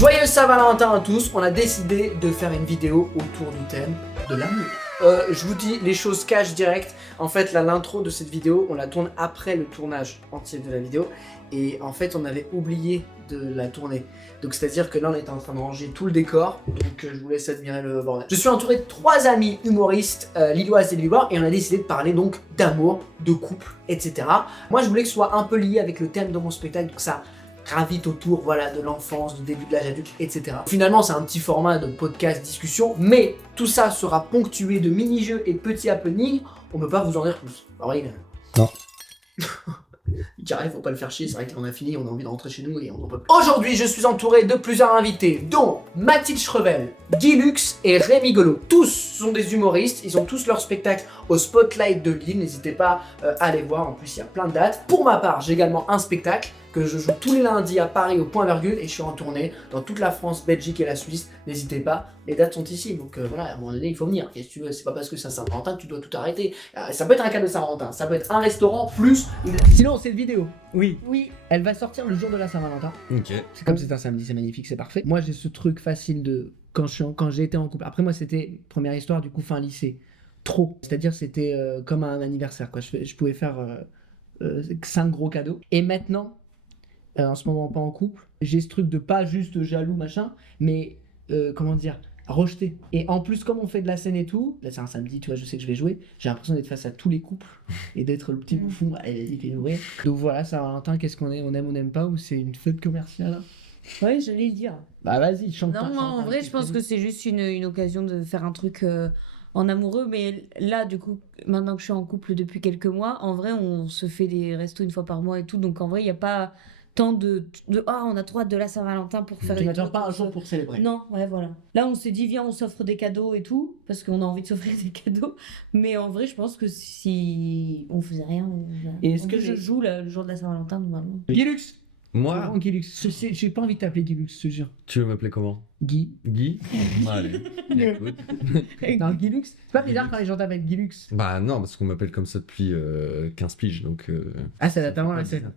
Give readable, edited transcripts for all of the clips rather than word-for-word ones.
Joyeux Saint-Valentin à tous, on a décidé de faire une vidéo autour du thème de l'amour. Je vous dis les choses cash direct. En fait, là, l'intro de cette vidéo, on la tourne après le tournage entier de la vidéo. Et en fait, on avait oublié de la tourner. Donc, c'est-à-dire que là, on était en train de ranger tout le décor. Donc, je vous laisse admirer le bordel. Je suis entouré de 3 amis humoristes, lilloises et lillois. Et on a décidé de parler donc d'amour, de couple, etc. Moi, je voulais que ce soit un peu lié avec le thème de mon spectacle. Donc, ça gravite autour, voilà, de l'enfance, du début de l'âge adulte, etc. Finalement, c'est un petit format de podcast discussion, mais tout ça sera ponctué de mini-jeux et de petits happenings. On ne peut pas vous en dire plus. Bah oui, non. Carré, faut pas le faire chier, c'est vrai qu'on a fini, on a envie de rentrer chez nous et on en peut plus. Aujourd'hui, je suis entouré de plusieurs invités, dont Mathilde Schrevel, Guy Lux et Rémi Golo. Tous sont des humoristes, ils ont tous leur spectacle au Spotlight de Lille, n'hésitez pas à les voir, en plus il y a plein de dates. Pour ma part, j'ai également un spectacle que je joue tous les lundis à Paris au Point Virgule et je suis en tournée dans toute la France, Belgique et la Suisse. N'hésitez pas, les dates sont ici, donc voilà, à un moment donné il faut venir. Qu'est-ce que tu veux, c'est pas parce que c'est Saint-Valentin que tu dois tout arrêter. Ça peut être un cadeau de Saint-Valentin, ça peut être un restaurant plus. Sinon, cette vidéo, oui, elle va sortir le jour de la Saint-Valentin. Ok. C'est comme c'est un samedi, c'est magnifique, c'est parfait. Moi j'ai ce truc facile de quand j'ai été en couple. Après moi c'était première histoire du coup fin lycée. Trop. C'est-à-dire c'était comme un anniversaire quoi. Je pouvais faire 5 gros cadeaux. Et maintenant, en ce moment pas en couple, j'ai ce truc de pas juste jaloux machin, mais comment dire, rejeter. Et en plus comme on fait de la scène et tout, là c'est un samedi, tu vois, je sais que je vais jouer, j'ai l'impression d'être face à tous les couples et d'être le petit bouffon. Allez, vas-y, fais ouvrir. Donc voilà, Saint-Valentin, qu'est-ce qu'on est, on aime, on n'aime pas, ou c'est une fête commerciale? Ouais, j'allais le dire. Bah vas-y, chante pas. Non, moi, en vrai, je pense que c'est juste une occasion de faire un truc en amoureux. Mais là, du coup, maintenant que je suis en couple depuis quelques mois, en vrai, on se fait des restos une fois par mois et tout. Donc, en vrai, il n'y a pas tant de ah, on a trop hâte de la Saint-Valentin pour faire Tu des n'attends trucs. pas un jour pour célébrer. Non, ouais, voilà. Là, on s'est dit, viens, on s'offre des cadeaux et tout. Parce qu'on a envie de s'offrir des cadeaux. Mais en vrai, je pense que si on faisait rien. Et est-ce en que vrai, je joue le jour de la Saint-Valentin, normalement. Guy Lux. Moi, Guy Lux. J'ai pas envie de t'appeler Guy Lux, je te jure. tu veux m'appeler comment? Guy. Guy? Allez, écoute. Non, Guy Lux. C'est pas bizarre quand les gens t'appellent Guy Lux. Bah non, parce qu'on m'appelle comme ça depuis 15 piges, donc... Ah, ça date avant la fait scène.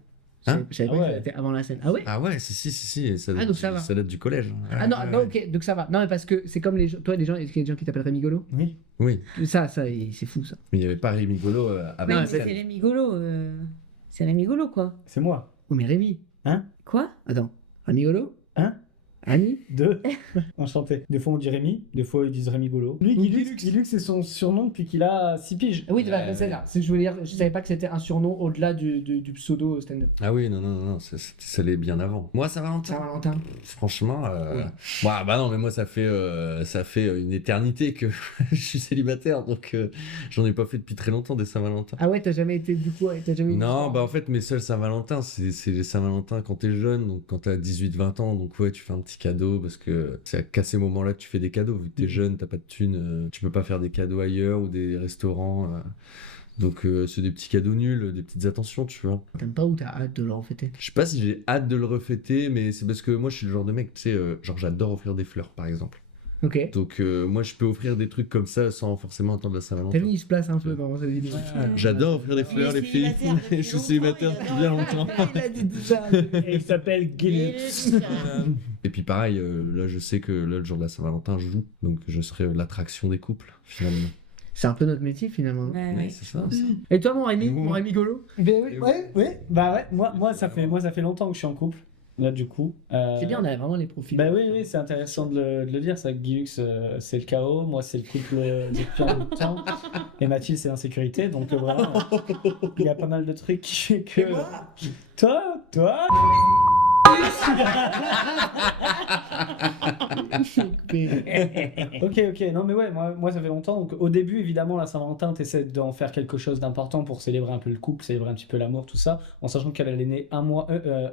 Hein? Je savais pas que ça datait avant la scène. Ah ouais? Ah ouais, si, ça Ah, date, donc ça va. ça date du collège. Ah non, non, ok, donc ça va. Non, mais parce que c'est comme les gens. Toi, les gens, est-ce qu'il y a des gens qui t'appellent Rémi Golo? Oui. Oui, Ça, c'est fou ça. mais il n'y avait pas Rémi Golo avant Oui, la mais c'est scène. Rémi Golo. C'est Rémi Golo, quoi. C'est moi. Oh, mais Rémi. Hein? Quoi? Attends. Rémi Golo? Hein? Rémi? Deux. Enchanté. Des fois on dit Rémi, des fois ils disent Rémi Golo. Lui, Guy Lux, c'est son surnom depuis qu'il a 6 piges. Oui, c'est celle-là. C'est ce que je voulais dire. Je savais pas que c'était un surnom au-delà du pseudo stand-up. Ah oui, non, ça l'est bien avant. Moi, Saint-Valentin. Saint-Valentin. Franchement, Oui. bah non, mais moi ça fait une éternité que je suis célibataire, donc j'en ai pas fait depuis très longtemps des Saint-Valentin. Ah ouais, t'as jamais été du coup. T'as jamais eu Non, bah en fait mes seuls Saint-Valentin c'est les Saint-Valentin quand t'es jeune, donc quand t'as 18-20 ans, donc ouais tu fais un petit cadeau parce que c'est qu'à ces moments-là que tu fais des cadeaux, vu que t'es jeune, t'as pas de thunes, tu peux pas faire des cadeaux ailleurs ou des restaurants, donc c'est des petits cadeaux nuls, des petites attentions, tu vois. T'aimes pas ou t'as hâte de le refêter? Je sais pas si j'ai hâte de le refêter, mais c'est parce que moi je suis le genre de mec, tu sais, genre j'adore offrir des fleurs par exemple. Ok. Donc moi je peux offrir des trucs comme ça sans forcément attendre la T'as Saint-Valentin. vu, il se place un peu dans cette vidéo. J'adore offrir des fleurs, les filles. Je suis célibataire depuis bien longtemps. Il a dit tout ça. Et il s'appelle Guy Lux. Et puis pareil, là je sais que là, le jour de la Saint-Valentin, je joue. Donc je serai l'attraction des couples, finalement. C'est un peu notre métier finalement. Ouais, Ouais, ouais. c'est ça. Et toi, mon Rémi? Moi. Mon Rémi Golo? Ouais. Bah ouais, moi ça fait longtemps que je suis en couple. Là du coup. C'est bien, on a vraiment les profils. Bah oui, c'est intéressant de le dire. Ça, Guy Lux, c'est le chaos. Moi, c'est le couple depuis un bout de temps. Et Mathilde, c'est l'insécurité. Donc voilà, il y a pas mal de trucs que. Et moi Toi Ok, non mais ouais, moi ça fait longtemps. Donc au début, évidemment, la Saint-Valentin, t'essaies d'en faire quelque chose d'important pour célébrer un peu le couple, célébrer un petit peu l'amour, tout ça, en sachant qu'elle est née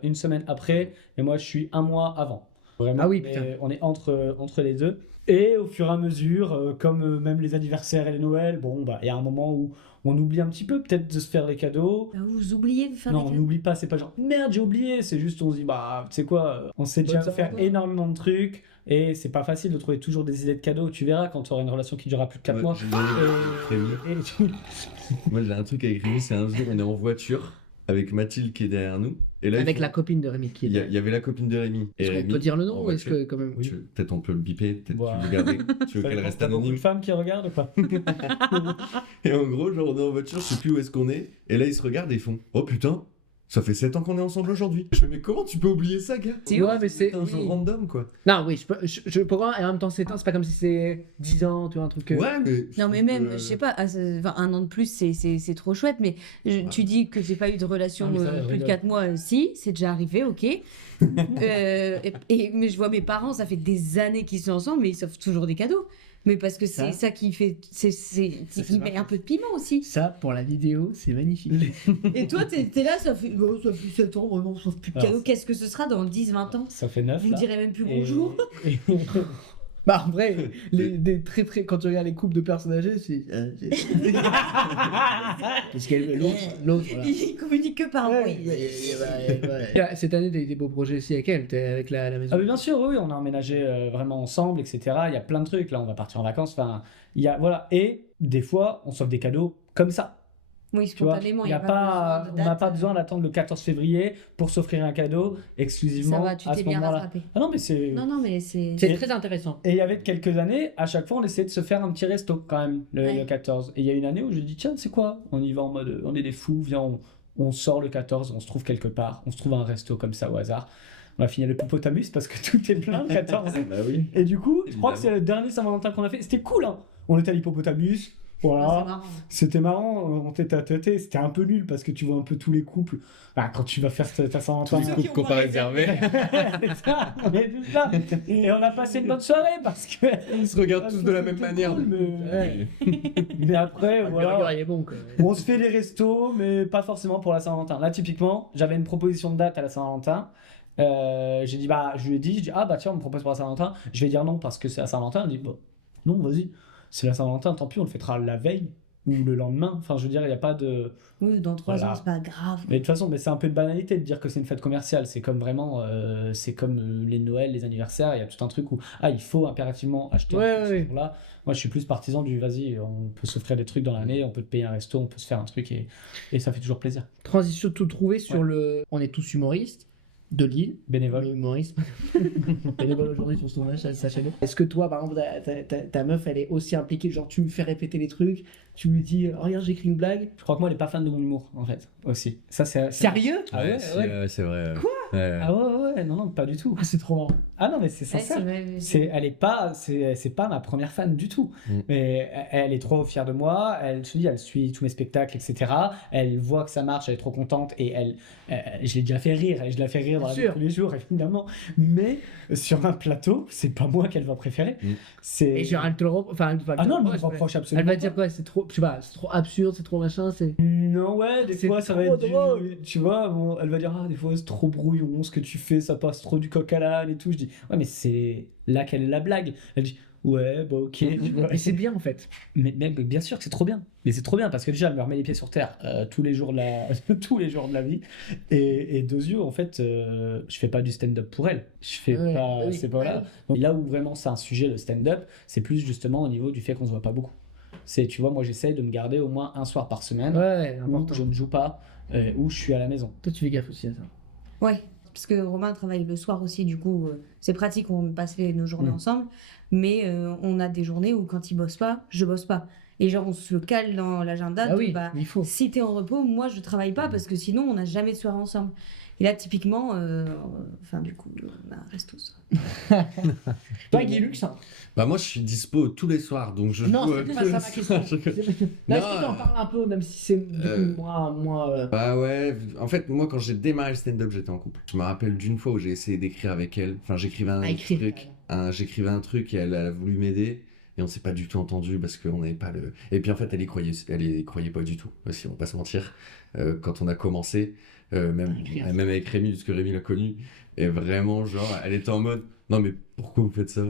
une semaine après, et moi je suis un mois avant. Vraiment, Ah oui, mais putain. on est entre les deux. Et au fur et à mesure, comme même les anniversaires et les Noëls, bon, bah il y a un moment où on oublie un petit peu peut-être de se faire les cadeaux. Bah, vous oubliez de faire Non, des on cadeaux. n'oublie pas, c'est pas genre merde, j'ai oublié, c'est juste on se dit bah tu sais quoi, on sait déjà Bonne faire Saint-Valentin. énormément de trucs et c'est pas facile de trouver toujours des idées de cadeaux. Tu verras quand tu auras une relation qui durera plus de 4 Ouais, mois. Moi j'ai un truc avec Rémi, c'est un jour on est en voiture avec Mathilde qui est derrière nous Et là, Avec la copine de Rémi qui est là. il y avait la copine de Rémi. Et Est-ce qu'on Rémi, peut dire le nom en ou est-ce voiture. que quand même... Peut-être on peut le biper, peut-être Ouais. tu veux garder, tu veux Ça qu'elle dépend, reste t'as beaucoup anonyme. de femmes qui regardent ou pas? Et en gros, genre on est en voiture, je sais plus où est-ce qu'on est. Et là ils se regardent et ils font oh putain, ça fait 7 ans qu'on est ensemble aujourd'hui. Je fais mais comment tu peux oublier ça, gars? C'est Ouais, mais c'est... un genre random quoi. Non, oui, je peux voir, et en même temps, 7 ans, c'est pas comme si c'est 10 ans, tu vois, un truc... Ouais, mais. Non mais même, je sais pas, enfin, 1 an de plus c'est trop chouette, mais tu dis que j'ai pas eu de relation Ah, mais ça, plus de rigole. 4 mois, si, c'est déjà arrivé, ok. Mais je vois mes parents, ça fait des années qu'ils sont ensemble, mais ils s'offrent toujours des cadeaux. Mais parce que c'est ça qui fait, il met un peu de piment aussi. Ça, pour la vidéo, c'est magnifique. Et toi, t'es là, ça fait 7 ans, vraiment, on s'offre plus de Alors, cadeaux. Qu'est-ce que ce sera dans 10-20 ans? Ça fait 9 Vous me là. direz même plus Et- bonjour. et- Bah, en vrai, des très très... Quand tu regardes les couples de personnes âgées, c'est... Parce qu'elle l'autre, voilà. Ils communiquent que par Ouais, bruit. ouais. Cette année, t'as eu des beaux projets aussi avec elle, t'es avec la maison. Ah mais bien sûr, oui, on a emménagé vraiment ensemble, etc. Il y a plein de trucs. Là, on va partir en vacances. Enfin, il y a voilà. Et des fois, on s'offre des cadeaux comme ça. Oui, Tu vois, spontanément, il y a pas, besoin on de n'a date. pas besoin d'attendre le 14 février pour s'offrir un cadeau exclusivement Ça va, tu à t'es ce bien moment-là. rattrapé. Ah non, mais c'est. Non, non, mais c'est. C'est très intéressant. Et il y avait quelques années, à chaque fois, on essayait de se faire un petit resto quand même, Ouais. le 14. Et il y a une année où j'ai dit, tiens, c'est quoi? On y va en mode, on est des fous, viens, on sort le 14, on se trouve quelque part, on se trouve un resto comme ça au hasard. On a fini le Hippopotamus parce que tout est plein le 14. Bah oui. Et du coup, je crois que c'est le dernier Saint-Valentin qu'on a fait. C'était cool, hein. On était à l'Hippopotamus, Ah, c'est voilà. marrant. C'était marrant, on tête à tête. C'était un peu nul parce que tu vois un peu tous les couples. Bah, quand tu vas faire ta Saint-Valentin. Tous ceux qui ont pas réservé. C'est ça, mais c'est ça. Et on a passé une bonne soirée parce que. Ils se regardent tous de la même C'était manière. cool, Ouais. Mais après, Le voilà. burger, il est bon, quoi. On se fait des restos, mais pas forcément pour la Saint-Valentin. Là, typiquement, j'avais une proposition de date à la Saint-Valentin. Je lui ai dit, ah bah tiens, on me propose pour la Saint-Valentin. Je vais dire non parce que c'est la Saint-Valentin. Elle dit, bon, non, vas-y. C'est la Saint-Valentin, tant pis, on le fêtera la veille ou le lendemain. Enfin, je veux dire, il n'y a pas de. Oui, dans 3 Voilà. ans, c'est pas grave. Mais de toute façon, mais c'est un peu de banalité de dire que c'est une fête commerciale. C'est comme vraiment, c'est comme les Noëls, les anniversaires. Il y a tout un truc où il faut impérativement acheter Ouais, un truc ouais. ce jour-là. Moi, je suis plus partisan du vas-y, on peut s'offrir des trucs dans l'année, on peut te payer un resto, on peut se faire un truc et ça fait toujours plaisir. Transition tout trouvé sur Ouais. le... On est tous humoristes de Lille. Bénévole. Le humorisme. Bénévole aujourd'hui sur son sa chaîne. Est-ce que toi, par exemple, ta meuf, elle est aussi impliquée? Genre, tu lui fais répéter les trucs, tu lui dis, oh, regarde, j'écris une blague. Je crois que moi, elle est pas fan de mon humour, en fait, aussi. Ça, c'est. Sérieux? Ah ouais, si, ouais. c'est vrai. Quoi Ah ouais, non, pas du tout. Ah, c'est trop marrant. Ah non, mais c'est Ouais, sincère. c'est- Elle est pas, c'est pas ma première fan du tout. Mm. Mais elle est trop fière de moi. Elle se dit, elle suit tous mes spectacles, etc. Elle voit que ça marche, elle est trop contente et je l'ai déjà fait rire et je la fais rire dans la vie Bien tous les jours, évidemment. Mais sur un plateau, c'est pas moi qu'elle va préférer. Mm. C'est. Et genre, elle te le reproche. Enfin, elle va Ah non, elle me reproche, reproche Elle absolument. va dire quoi? C'est trop, je sais pas, c'est trop absurde, c'est trop machin, c'est. Non, ouais, des C'est fois ça va trop être drôle. tu vois, bon, elle va dire, ah, des fois c'est trop brouillon ce que tu fais, ça passe trop du coq à l'âne et tout. Je dis, ouais, mais c'est là qu'elle est la blague. Elle dit, ouais, bah ok. tu vois. Et c'est bien en fait. Mais bien sûr que c'est trop bien. Mais c'est trop bien parce que déjà, elle me remet les pieds sur terre tous les jours de tous les jours de la vie. Et deux yeux, en fait, je fais pas du stand-up pour elle. Je fais Ouais, pas. oui. C'est pas là. Donc, là où vraiment c'est un sujet, le stand-up, c'est plus justement au niveau du fait qu'on se voit pas beaucoup. C'est, tu vois, moi j'essaye de me garder au moins un soir par semaine Ouais, où important. je ne joue pas, où je suis à la maison. Toi, tu fais gaffe aussi à ça. Ouais, parce que Romain travaille le soir aussi, du coup, c'est pratique, on passe nos journées Mm. ensemble, mais on a des journées où quand il bosse pas, je bosse pas. Et genre, on se le cale dans l'agenda, Ah de, oui, bah, il faut. si t'es en repos, moi je travaille pas, parce que sinon on n'a jamais de soirée ensemble. Et là, typiquement, enfin, du coup, on a un resto. Toi, Guy Lux, hein. Bah moi je suis dispo tous les soirs donc je Non, joue c'était tous pas les ça ma soirs. question. Là, est-ce que t'en Non, parles un peu, même si c'est du coup moins. Bah ouais, en fait moi quand j'ai démarré le stand-up j'étais en couple. Je me rappelle d'une fois où j'ai essayé d'écrire avec elle, enfin j'écrivais un À écrire. truc, j'écrivais un truc et elle a voulu m'aider et on s'est pas du tout entendu parce qu'on n'avait pas le... Et puis en fait elle y croyait pas du tout aussi, on va pas se mentir. Quand on a commencé, même avec Rémi, parce que Rémi l'a connu, et vraiment genre elle était en mode non mais pourquoi vous faites ça?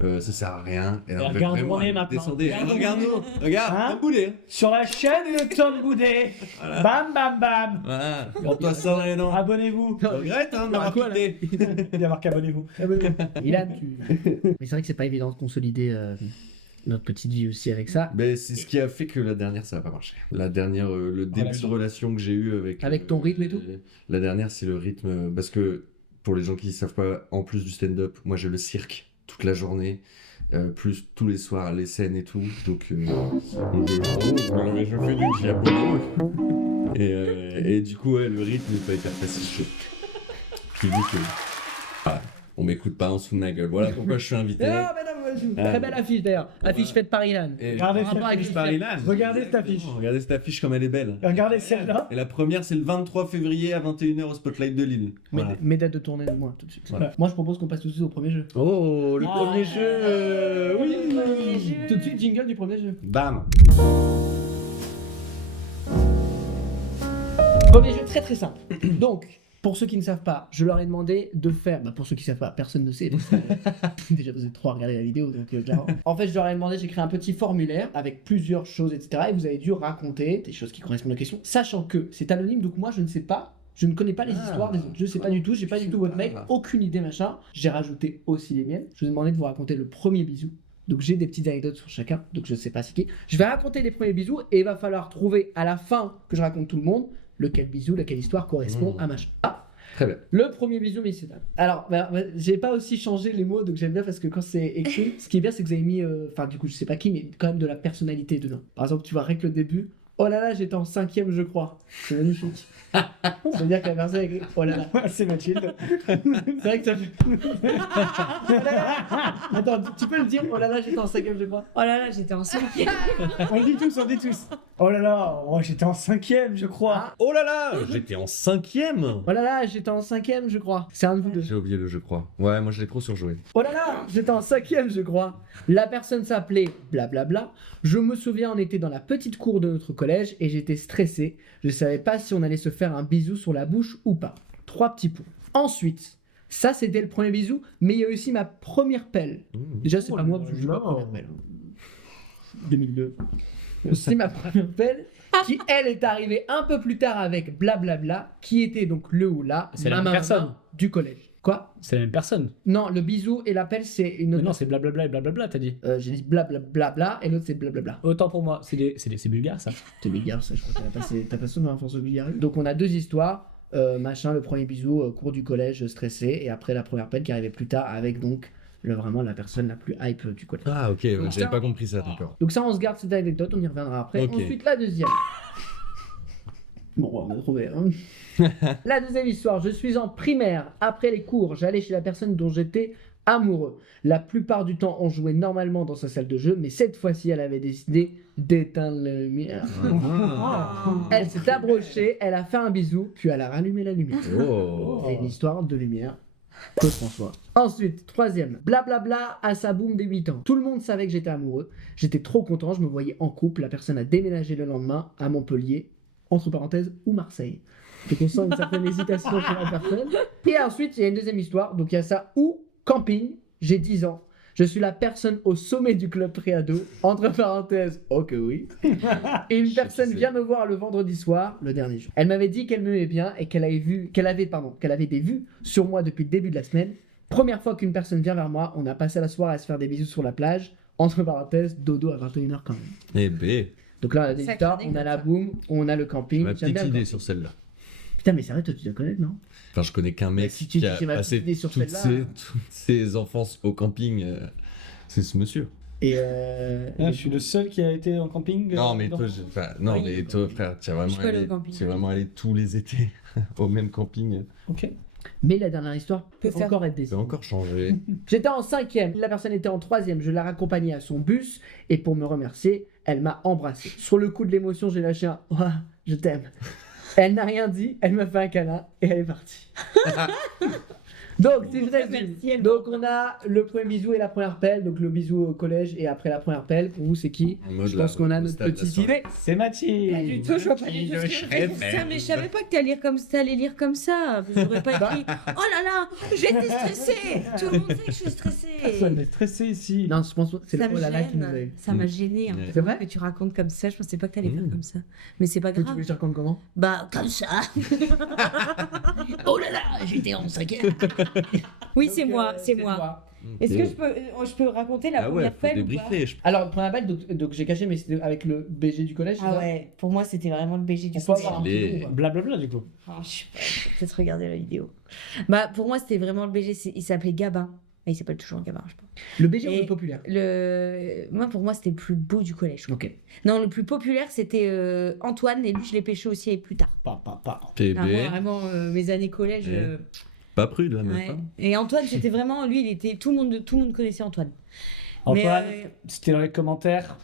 Ça sert à rien. Et en fait, Regarde où vraiment, on est elle maintenant. descendait. Regarde-nous, Hein regarde, Tom Boulet. Sur la chaîne de Tom Boudet, bam bam bam, Voilà, pour toi ça dans les dents. abonnez-vous. Je regrette hein, de m'avoir quoi, là quitté. Il y a marqué abonnez-vous. Ilan, tu. Mais c'est vrai que c'est pas évident de consolider notre petite vie aussi avec ça. Ben, c'est ce qui a fait que la dernière, ça n'a pas marché. La dernière, le début Relation. de relation que j'ai eu avec... Avec ton rythme et tout La dernière, c'est le rythme. Parce que, pour les gens qui ne savent pas, en plus du stand-up, moi j'ai le cirque toute la journée. Plus tous les soirs, les scènes et tout. Donc, je fais du diabolo. Et du coup, ouais, le rythme n'est pas hyper facile. Puis vu que... Ah, on m'écoute pas, on se fout de ma gueule. Voilà pourquoi je suis invité. Très belle affiche d'ailleurs. Affiche faite par Ilan. Et- Regardez En rapport avec cette le Paris-Lan. Regardez cette affiche. Regardez cette affiche comme elle est belle. Regardez celle-là. Et la première, c'est le 23 février à 21h au Spotlight de Lille. Voilà. Mes dates de tournée de moi tout de suite. Voilà. Moi je propose qu'on passe tout de suite au premier jeu. Oh, le premier jeu Oui, premier jeu. tout de suite jingle du premier jeu. Bam. Premier jeu très très simple. Donc, pour ceux qui ne savent pas, je leur ai demandé de faire. Bah, pour ceux qui ne savent pas, personne ne sait. Déjà, vous êtes trois à regarder la vidéo, donc clairement. En fait, je leur ai demandé, j'ai créé un petit formulaire avec plusieurs choses, etc. Et vous avez dû raconter des choses qui correspondent aux questions, sachant que c'est anonyme, donc moi je ne sais pas. Je ne connais pas les histoires des autres. Je sais pas du tout, j'ai pas du tout votre mail, aucune idée, machin. J'ai rajouté aussi les miennes. Je vous ai demandé de vous raconter le premier bisou. Donc j'ai des petites anecdotes sur chacun, donc je sais pas c'est qui. Je vais raconter les premiers bisous et il va falloir trouver à la fin que je raconte tout le monde lequel bisou, laquelle histoire correspond à machin. Ah, Très bien. le premier bisou, messieurs dames. Alors, j'ai pas aussi changé les mots, donc j'aime bien parce que quand c'est écrit, ce qui est bien, c'est que vous avez mis, enfin, du coup, je sais pas qui, mais quand même de la personnalité dedans. Par exemple, tu vois, rien que le début, oh là là, j'étais en 5e, je crois. C'est magnifique. Ça veut dire que la personne a écrit, oh là là. C'est Mathilde. C'est vrai que ça fait. Oh là là. Attends, tu peux le dire, oh là là, j'étais en 5e, je crois. Oh là là, j'étais en 5e. On le dit tous, on le dit tous. Oh là là, oh, j'étais en 5e, je crois. Ah. Oh là là, j'étais en 5e. Oh là là, j'étais en 5e, je crois. C'est un de vous deux. J'ai oublié le je crois. Ouais, moi je l'ai trop surjoué. Oh là là, j'étais en 5e, je crois. La personne s'appelait blablabla. Je me souviens, on était dans la petite cour de notre collège et j'étais stressé. Je savais pas si on allait se faire un bisou sur la bouche ou pas. 3 petits points. Ensuite, ça c'était le premier bisou, mais il y a aussi ma première pelle. Déjà, c'est Oh pas là moi, là parce que j'ai là. ma première pelle. 2002. C'est ma première pelle, qui elle est arrivée un peu plus tard avec blablabla, qui était donc le ou la C'est la même maman personne. du collège. Quoi? C'est la même personne. Non, le bisou et l'appel c'est une Mais autre. non, c'est blablabla et blablabla, t'as dit. J'ai dit blablabla et l'autre c'est blablabla. Autant pour moi, c'est bulgare ça. C'est bulgare ça, je crois que t'as passé ton enfance au Bulgarie. Donc on a 2 histoires. Machin, le premier bisou, cours du collège, stressé, et après la première peine qui arrivait plus tard avec donc vraiment la personne la plus hype du collège. Ah ok, Donc, j'avais ça- pas compris ça, d'accord. Donc ça on se garde cette anecdote, on y reviendra après. Ok. Ensuite la deuxième. Bon, on a trouvé. Hein. La deuxième histoire, je suis en primaire. Après les cours, j'allais chez la personne dont j'étais amoureux. La plupart du temps, on jouait normalement dans sa salle de jeu, mais cette fois-ci, elle avait décidé d'éteindre la lumière. Elle s'est approchée, elle a fait un bisou, puis elle a rallumé la lumière. Oh. C'est une histoire de lumière. Claude François. Ensuite, troisième, blablabla à sa boum des 8 ans. Tout le monde savait que j'étais amoureux. J'étais trop content, je me voyais en couple. La personne a déménagé le lendemain à Montpellier, entre parenthèses, ou Marseille. Donc on sent une certaine hésitation chez la personne. Et ensuite, il y a une deuxième histoire. Donc il y a ça, ou camping, j'ai 10 ans. Je suis la personne au sommet du club préado, entre parenthèses, ok oui. Et une personne vient me voir le vendredi soir, le dernier jour. Elle m'avait dit qu'elle m'aimait bien et qu'elle avait des vues sur moi depuis le début de la semaine. Première fois qu'une personne vient vers moi, on a passé la soirée à se faire des bisous sur la plage, entre parenthèses, dodo à 21h quand même. Eh ben, Donc là, on a des Sacrée histoires, on a anecdote, la ça. boom, on a le camping. ma J'aime petite bien le idée camping. sur celle-là. Putain, mais c'est vrai, toi tu dois connaître, non? Enfin, je connais qu'un mec si tu qui a dis ma passé petite idée sur toutes celle-là. toutes ses enfances au camping. C'est ce monsieur. Et Ah, je suis le seul qui a été en camping. Non, mais dans- toi, non, Oui. mais toi, frère, tu as Je suis pas allé au vraiment camping. tu es vraiment allé tous les étés au même camping. Ok. Mais la dernière histoire peut Peut faire. encore être Ça peut décisive. encore changer. J'étais en 5e, la personne était en 3e, je l'ai raccompagnée à son bus et pour me remercier, elle m'a embrassé. Sur le coup de l'émotion, j'ai lâché un ouah, je t'aime. Elle n'a rien dit, elle m'a fait un câlin et elle est partie. Donc, si je résume, Merci, elle donc on a le premier bisou et la première pelle, donc le bisou au collège et après la première pelle, pour vous c'est qui? En mode Je là, pense qu'on a au notre stade de la petite soirée. idée. C'est Mathilde. Pas du tout, je vois pas du tout ce que je fais pour ça, mais je savais pas que t'allais lire comme ça. J'aurais pas écrit oh là là, j'étais stressée. Tout le monde sait que je suis stressée. Personne n'est stressé ici. Non, je pense que c'est Ça le me oh là là qui nous a gêne. eu. Ça m'a gêné. Ouais. C'est vrai Que tu racontes comme ça, je pensais pas que t'allais faire Mm. comme ça. Mais c'est pas Tu grave. veux que je te raconte comment? Bah, comme ça. Oh là là, j'étais en 5e. Oui, c'est moi, c'est moi. Est-ce que je peux raconter la Ah ouais, première faut pelle ou pas? débriefer. Alors, première balle, donc j'ai caché, mais c'était avec le BG du collège, c'est Ah ça ouais, pour moi c'était vraiment le BG du On peut collège. avoir un Les- petit nom, quoi. Blablabla, du coup. Ah, je sais pas, faut peut-être regarder la vidéo. Bah pour moi c'était vraiment le BG, il s'appelait Gabin. Et il s'appelle toujours Gabin, je pense. Le BG ou Et le populaire? Moi pour moi c'était le plus beau du collège. Ok. Non, le plus populaire c'était Antoine, et lui je l'ai pêché aussi plus tard. Pas. Ah, PB, moi vraiment mes années collège. Ouais. pas prude là, même Ouais. pas. Et Antoine c'était vraiment, lui il était, tout le monde connaissait Antoine. Antoine, Mais, c'était dans les commentaires.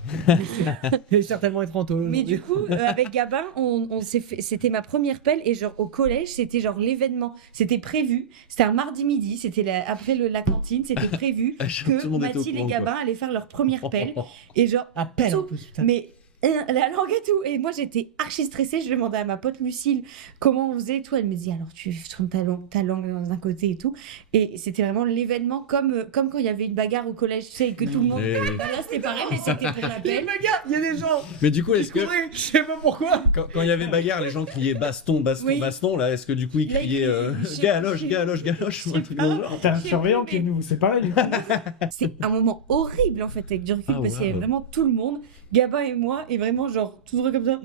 Il va certainement être Anto. Mais du coup, avec Gabin, c'était ma première pelle, et genre au collège, c'était genre l'événement. C'était prévu. C'était un mardi midi, c'était après la cantine, c'était prévu Tout le que monde était au Mathilde et courant, Gabin allaient faire leur première pelle. Et genre, À peine tout- en plus, putain. mais la langue et tout. Et moi, j'étais archi stressée. Je demandais à ma pote Lucille comment on faisait et tout. Elle me dit, alors tu tournes ta langue dans un côté et tout. Et c'était vraiment l'événement, comme quand il y avait une bagarre au collège, tu sais, et que tout le monde... Ouais, ouais. Là, c'était pareil, mais c'était pour la pelle. Il y a des gens Mais du coup, est-ce que je sais pas pourquoi. quand il y avait bagarre, les gens criaient baston, baston, Oui. baston, là, est-ce que du coup ils Là, ils criaient criaient- galoche, galoche, galoche ou un truc dans le genre? T'as un J'ai surveillant vu, qui est venu vous séparer, du coup. C'est un moment horrible en fait avec du recul, Ah, parce qu'il y avait wow. vraiment tout le monde, Gabin et moi, et vraiment genre tout droit comme ça.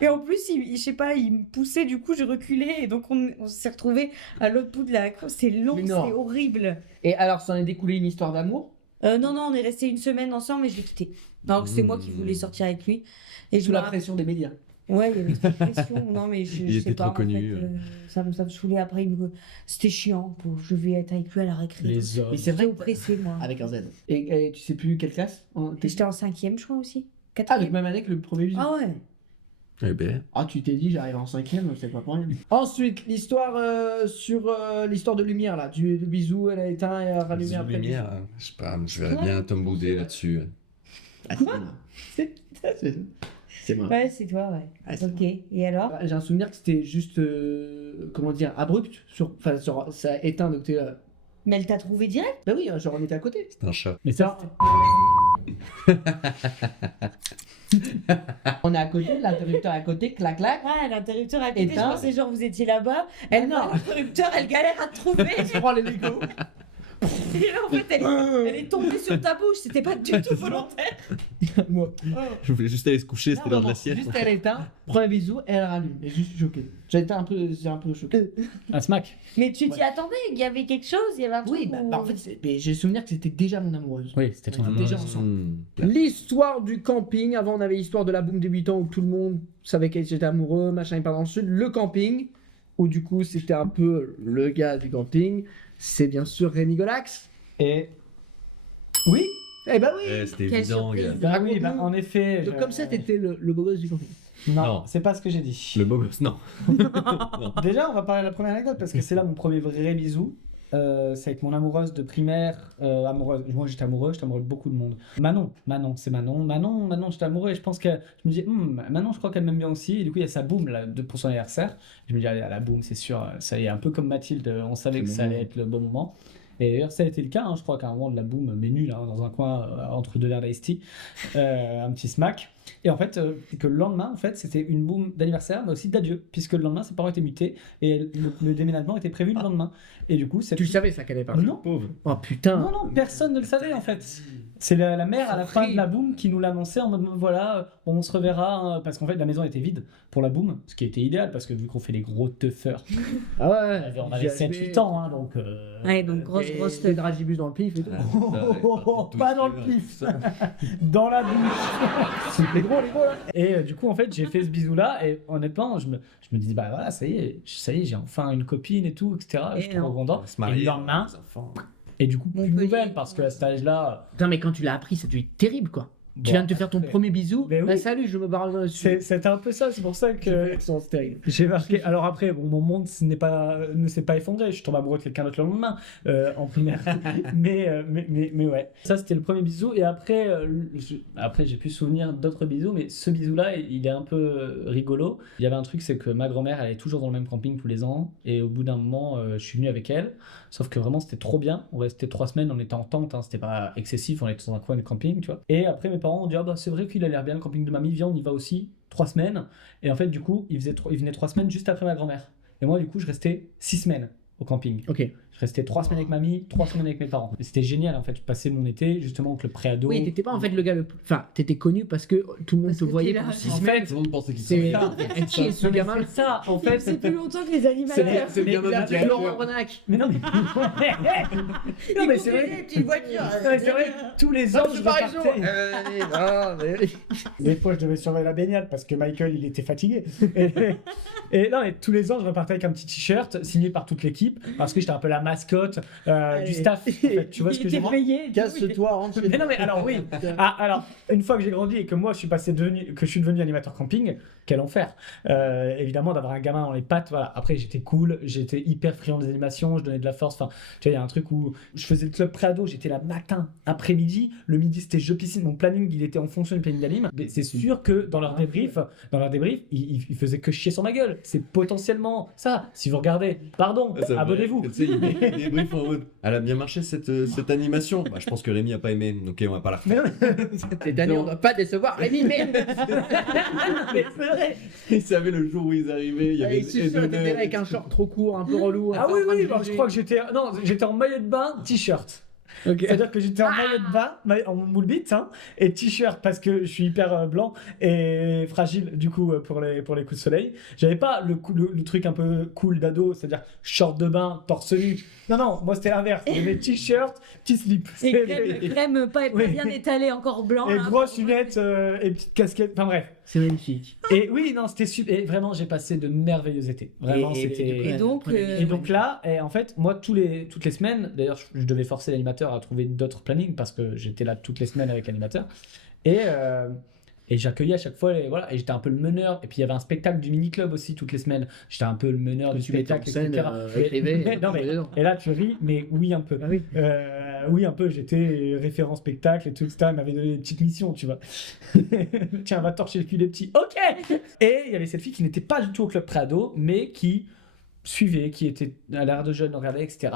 Et en plus, je sais pas, il me poussait, du coup je reculais, et donc on s'est retrouvés à l'autre bout de la cour. C'est long, Mais c'est non. horrible. Et alors, ça en est découlé une histoire d'amour Non, on est resté une semaine ensemble, mais je l'ai quitté. Non, c'est moi qui voulais sortir avec lui. Et je sous me la rappelle- pression des médias. Ouais, il y avait cette pression. Non, mais je Il sais était pas. trop en connu. fait, ça me saoulait. Après, c'était chiant. Je vais être avec lui à la récré. Les hommes. Mais c'est vrai J'étais que oppressée, moi. avec un Z. Et tu sais plus quelle classe J'étais en 5e, je crois aussi. Ah, avec 4e. même année que le premier bisou. Ah ouais. Eh ben, Ah, tu t'es dit, j'arrive en 5ème, c'est pas pour rien. Ensuite, l'histoire sur l'histoire de lumière, là. Du bisou, elle a éteint et a rallumé bisous après. le lumière, je sais pas, je verrais bien Tom Boudet là-dessus. bisou. Ah, c'est moi. C'est moi. Ouais, c'est toi, ouais. Ah, c'est Ok. Et alors? Bah, j'ai un souvenir que c'était juste, comment dire, abrupt. Enfin, ça a éteint, donc t'es là. Mais elle t'a trouvé direct? Bah oui, genre on était à côté. C'est un chat. Mais ça, On est à côté, l'interrupteur à côté, clac clac. Ah, l'interrupteur à côté, je Éteint. pensais genre vous étiez là-bas. Elle, non. l'interrupteur, elle galère à te trouver. Je prends les Lego. Et là, en fait, elle est tombée sur ta bouche. C'était pas du tout volontaire. Moi. Je voulais juste aller se coucher, c'était Non, l'heure de non, la sieste. juste elle éteint, premier bisou, elle rallume. Et je suis choqué. J'ai un peu choqué. un smack. Mais tu t'y attendais? Il y avait quelque chose? Il y avait un truc? Oui, bah, en fait, mais j'ai le souvenir que c'était déjà mon amoureuse. Oui, c'était ton Ouais. amour. Déjà ensemble. Hmm. L'histoire du camping. Avant, on avait l'histoire de la boum débutant où tout le monde savait qu'elle était amoureux, machin, il part dans le sud. Le camping, où du coup, c'était un peu le gars du camping. C'est bien sûr Rémi Golax. Et. Oui. Eh bah oui. Ouais, c'était Quelle évident, surprise. gars. Bah oui, Raconte-nous. bah en effet. Donc, comme ça, t'étais le beau gosse du camping. Non, Non. c'est pas ce que j'ai dit. Le beau gosse, non. Déjà, on va parler de la première anecdote parce que c'est là mon premier vrai bisou. C'est avec mon amoureuse de primaire. Moi, j'étais amoureux de beaucoup de monde. Manon, c'est Manon, j'étais amoureux et je pense que je me dis, Manon, je crois qu'elle m'aime bien aussi. Et du coup, il y a sa boum là, pour son anniversaire. Je me dis, allez, la boum, c'est sûr, ça y est, un peu comme Mathilde, on savait C'est que le ça allait moment. être le bon moment. Et d'ailleurs, ça a été le cas, hein, je crois qu'à un moment de la boum, mais nul, hein, dans un coin entre deux verres d'ice tea, un petit smack. Et en fait, que le lendemain, en fait, c'était une boum d'anniversaire, mais aussi d'adieu, puisque le lendemain, ses parents étaient mutés et le déménagement était prévu le lendemain. Et du coup, cette Tu savais ça qu'elle allait parler. Non. Pauvre. Oh putain. non, personne ne le savait en fait. C'est la mère à la fin de la boum qui nous l'annonçait en mode voilà, on se reverra, hein, parce qu'en fait la maison était vide pour la boum, ce qui était idéal parce que vu qu'on fait les gros teufeurs, Ah ouais. on avait 7-8 ans, hein, donc. Ouais, donc grosse des dragibus dans le pif et tout. Pas dans le pif, dans la bouche. Les gros là. Et du coup, en fait, j'ai fait ce bisou-là et honnêtement, je me dis, bah voilà, ça y est, j'ai enfin une copine et tout, etc. Je suis Et trop non. content. Se Et marier, le lendemain, les enfants. et du coup, plus de Montpellier. nouvelles parce qu'à cet âge-là, Putain, mais quand tu l'as appris, ça devait être terrible quoi. bon, Tu viens de te faire ton après, premier bisou. Mais oui. Bah salut, je me barre dessus. C'était un peu ça, c'est pour ça que C'est terrible. j'ai marqué. Alors après, bon, mon monde ne s'est pas effondré. Je suis tombé amoureux de quelqu'un d'autre le lendemain en primaire. mais ouais. Ça, c'était le premier bisou. Et après, après j'ai pu souvenir d'autres bisous. Mais ce bisou-là, il est un peu rigolo. Il y avait un truc, c'est que ma grand-mère, elle allait toujours dans le même camping tous les ans. Et au bout d'un moment, je suis venu avec elle. Sauf que vraiment, c'était trop bien. On restait 3 semaines, on était en tente. Hein, c'était pas excessif. On était dans un coin de camping, tu vois. Et après, mes parents ont dit, ah bah c'est vrai qu'il a l'air bien le camping de mamie. Viens, on y va aussi. 3 semaines. Et en fait, du coup, il venait 3 semaines juste après ma grand-mère. Et moi, du coup, je restais 6 semaines au camping. Ok. Je restais 3 semaines avec mamie, 3 semaines avec mes parents. Et c'était génial en fait. Je passais mon été justement avec le préado. Oui, t'étais pas en fait le gars le plus. Enfin, t'étais connu parce que tout le monde Parce te que voyait t'es là. pendant 6 En semaines. fait, Tout le monde pensait qu'il C'est sortait. qui ce Non, mais gamin c'est ça, en fait. C'est plus longtemps que les animateurs. C'est le gamin Il a du fait Laurent directeur. Renac. Mais non, non mais c'est vrai. Petite voiture. Non, mais c'est vrai que tous les ans, je repartais. Des fois, je devais surveiller la baignade parce que Michael, il était fatigué. Et non, mais tous les ans, je repartais avec un petit t-shirt signé par toute l'équipe parce que j'étais un peu la mascotte du staff. En fait. Tu vois ce que je veux dire? payé. Casse-toi, rentre chez Mais non, mais alors oui. Ah, alors, une fois que j'ai grandi et que moi, que je suis devenu animateur camping, quel enfer. Évidemment, d'avoir un gamin dans les pattes. Voilà. Après, j'étais cool, j'étais hyper friand des animations, je donnais de la force. Enfin, tu vois, il y a un truc où je faisais le club préado, j'étais là matin, après-midi. Le midi, c'était jeu piscine. Mon planning, il était en fonction du planning d'Alim. Mais c'est sûr que dans leur débrief, ils faisaient que chier sur ma gueule. C'est potentiellement ça. Si vous regardez, pardon, Ça me abonnez-vous. fait- Tu sais, il débrief en mode elle a bien marché cette animation. Bah, je pense que Rémi a pas aimé, donc on va pas la Mais refaire. non, mais Cette année, on doit pas décevoir Rémi, mais. mais c'est vrai. Ils savaient le jour où ils arrivaient, il y avait Il suffit d'être Edener. avec un short trop court, un peu relou. Ah en oui, train de oui, bah, je juger. crois que j'étais en maillot de bain, t-shirt. Ok. C'est-à-dire que j'étais en maillot de bain, en moule bite, hein, et t-shirt parce que je suis hyper blanc et fragile du coup pour les coups de soleil. J'avais pas le truc un peu cool d'ado, c'est-à-dire short de bain, torse nu. Non, moi c'était l'inverse. J'avais t-shirt, petit slip. Et crème pas Oui. bien étalée, encore blanc. Et là. grosses lunettes et petite casquette. Enfin bref. C'est magnifique. Et oui, non, c'était super. Et vraiment, j'ai passé de merveilleux étés. Vraiment, c'était. Et donc, Et donc là, en fait, moi, toutes les semaines, d'ailleurs, je devais forcer l'animateur à trouver d'autres plannings parce que j'étais là toutes les semaines avec l'animateur. Et j'accueillais à chaque fois, voilà, et j'étais un peu le meneur. Et puis il y avait un spectacle du mini-club aussi toutes les semaines. J'étais un peu le meneur du Tu mettais en spectacle, scène, etc. écrivais, Mais- non, mais- dedans. et là, tu ris, mais oui, un peu. Ah oui. Oui, un peu, j'étais référent spectacle et tout, etc. Il m'avait donné des petites missions, tu vois. Tiens, va torcher le cul des petits. Ok. Et il y avait cette fille qui n'était pas du tout au club préado, mais qui suivait, qui était à l'air de jeune, regardait, etc.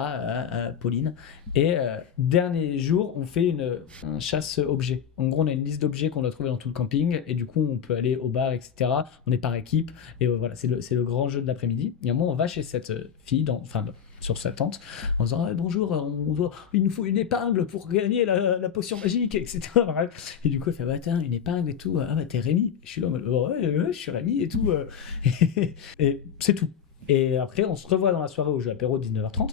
Pauline. Et dernier jour, on fait une chasse-objet. En gros, on a une liste d'objets qu'on doit trouver dans tout le camping, et du coup, on peut aller au bar, etc. On est par équipe, et voilà, c'est le grand jeu de l'après-midi. Et à un moment, on va chez cette fille, sur sa tente, en disant ah, bonjour, il nous faut une épingle pour gagner la potion magique, etc. Bref. Et du coup, elle fait bah tiens, une épingle et tout. Ah bah t'es Rémi. Je suis là en mode ouais, je suis Rémi et tout. Et c'est tout. Et après, on se revoit dans la soirée au jeu apéro 19h30.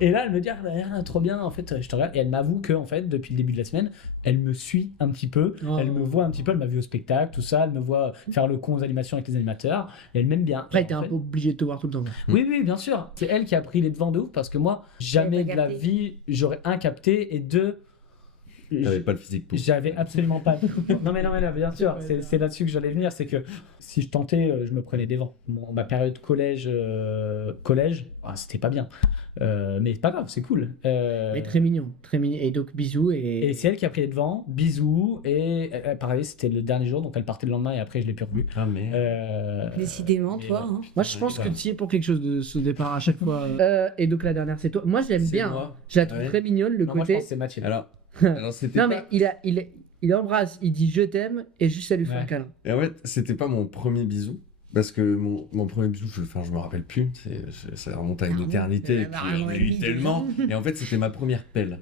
Et là, elle me dit ah, trop bien, en fait, je te regarde. Et elle m'avoue que, en fait, depuis le début de la semaine, elle me suit un petit peu. Oh. Elle me voit un petit peu. Elle m'a vu au spectacle, tout ça. Elle me voit faire le con aux animations avec les animateurs. Et elle m'aime bien. Après, Et t'es en un fait- peu obligé de te voir tout le temps. Oui, bien sûr. C'est elle qui a pris les devants de ouf parce que moi, jamais pas de la capté. vie, j'aurais capté et deux. T'avais pas le physique pour. J'avais absolument pas. Non mais là, bien sûr, c'est là-dessus que j'allais venir, c'est que si je tentais, je me prenais des vents. Ma période collège, c'était pas bien. Mais c'est pas grave, c'est cool. Mais très mignon, très mignon. Et donc, bisous. Et c'est elle qui a pris les devants, bisous, et pareil, c'était le dernier jour, donc elle partait le lendemain et après je l'ai plus revue. Ah, mais. Décidément, Et toi. voilà. Hein. Moi, je pense que tu y es pour quelque chose de ce départ à chaque fois. Et donc, la dernière, c'est toi. Moi, j'aime C'est bien. moi. Je la trouve Ouais. très mignonne, le Non, moi je côté. pense que c'est Mathilde. Alors c'était Non, pas... mais il embrasse, il dit je t'aime, et juste ça lui fait Ouais. un câlin. Et en fait, c'était pas mon premier bisou. Parce que mon premier bisou, je me rappelle plus. Ça remonte à une Ah bon éternité. Et Elle puis avait j'en un ai an et eu demi, tellement. Et en fait, c'était ma première pelle.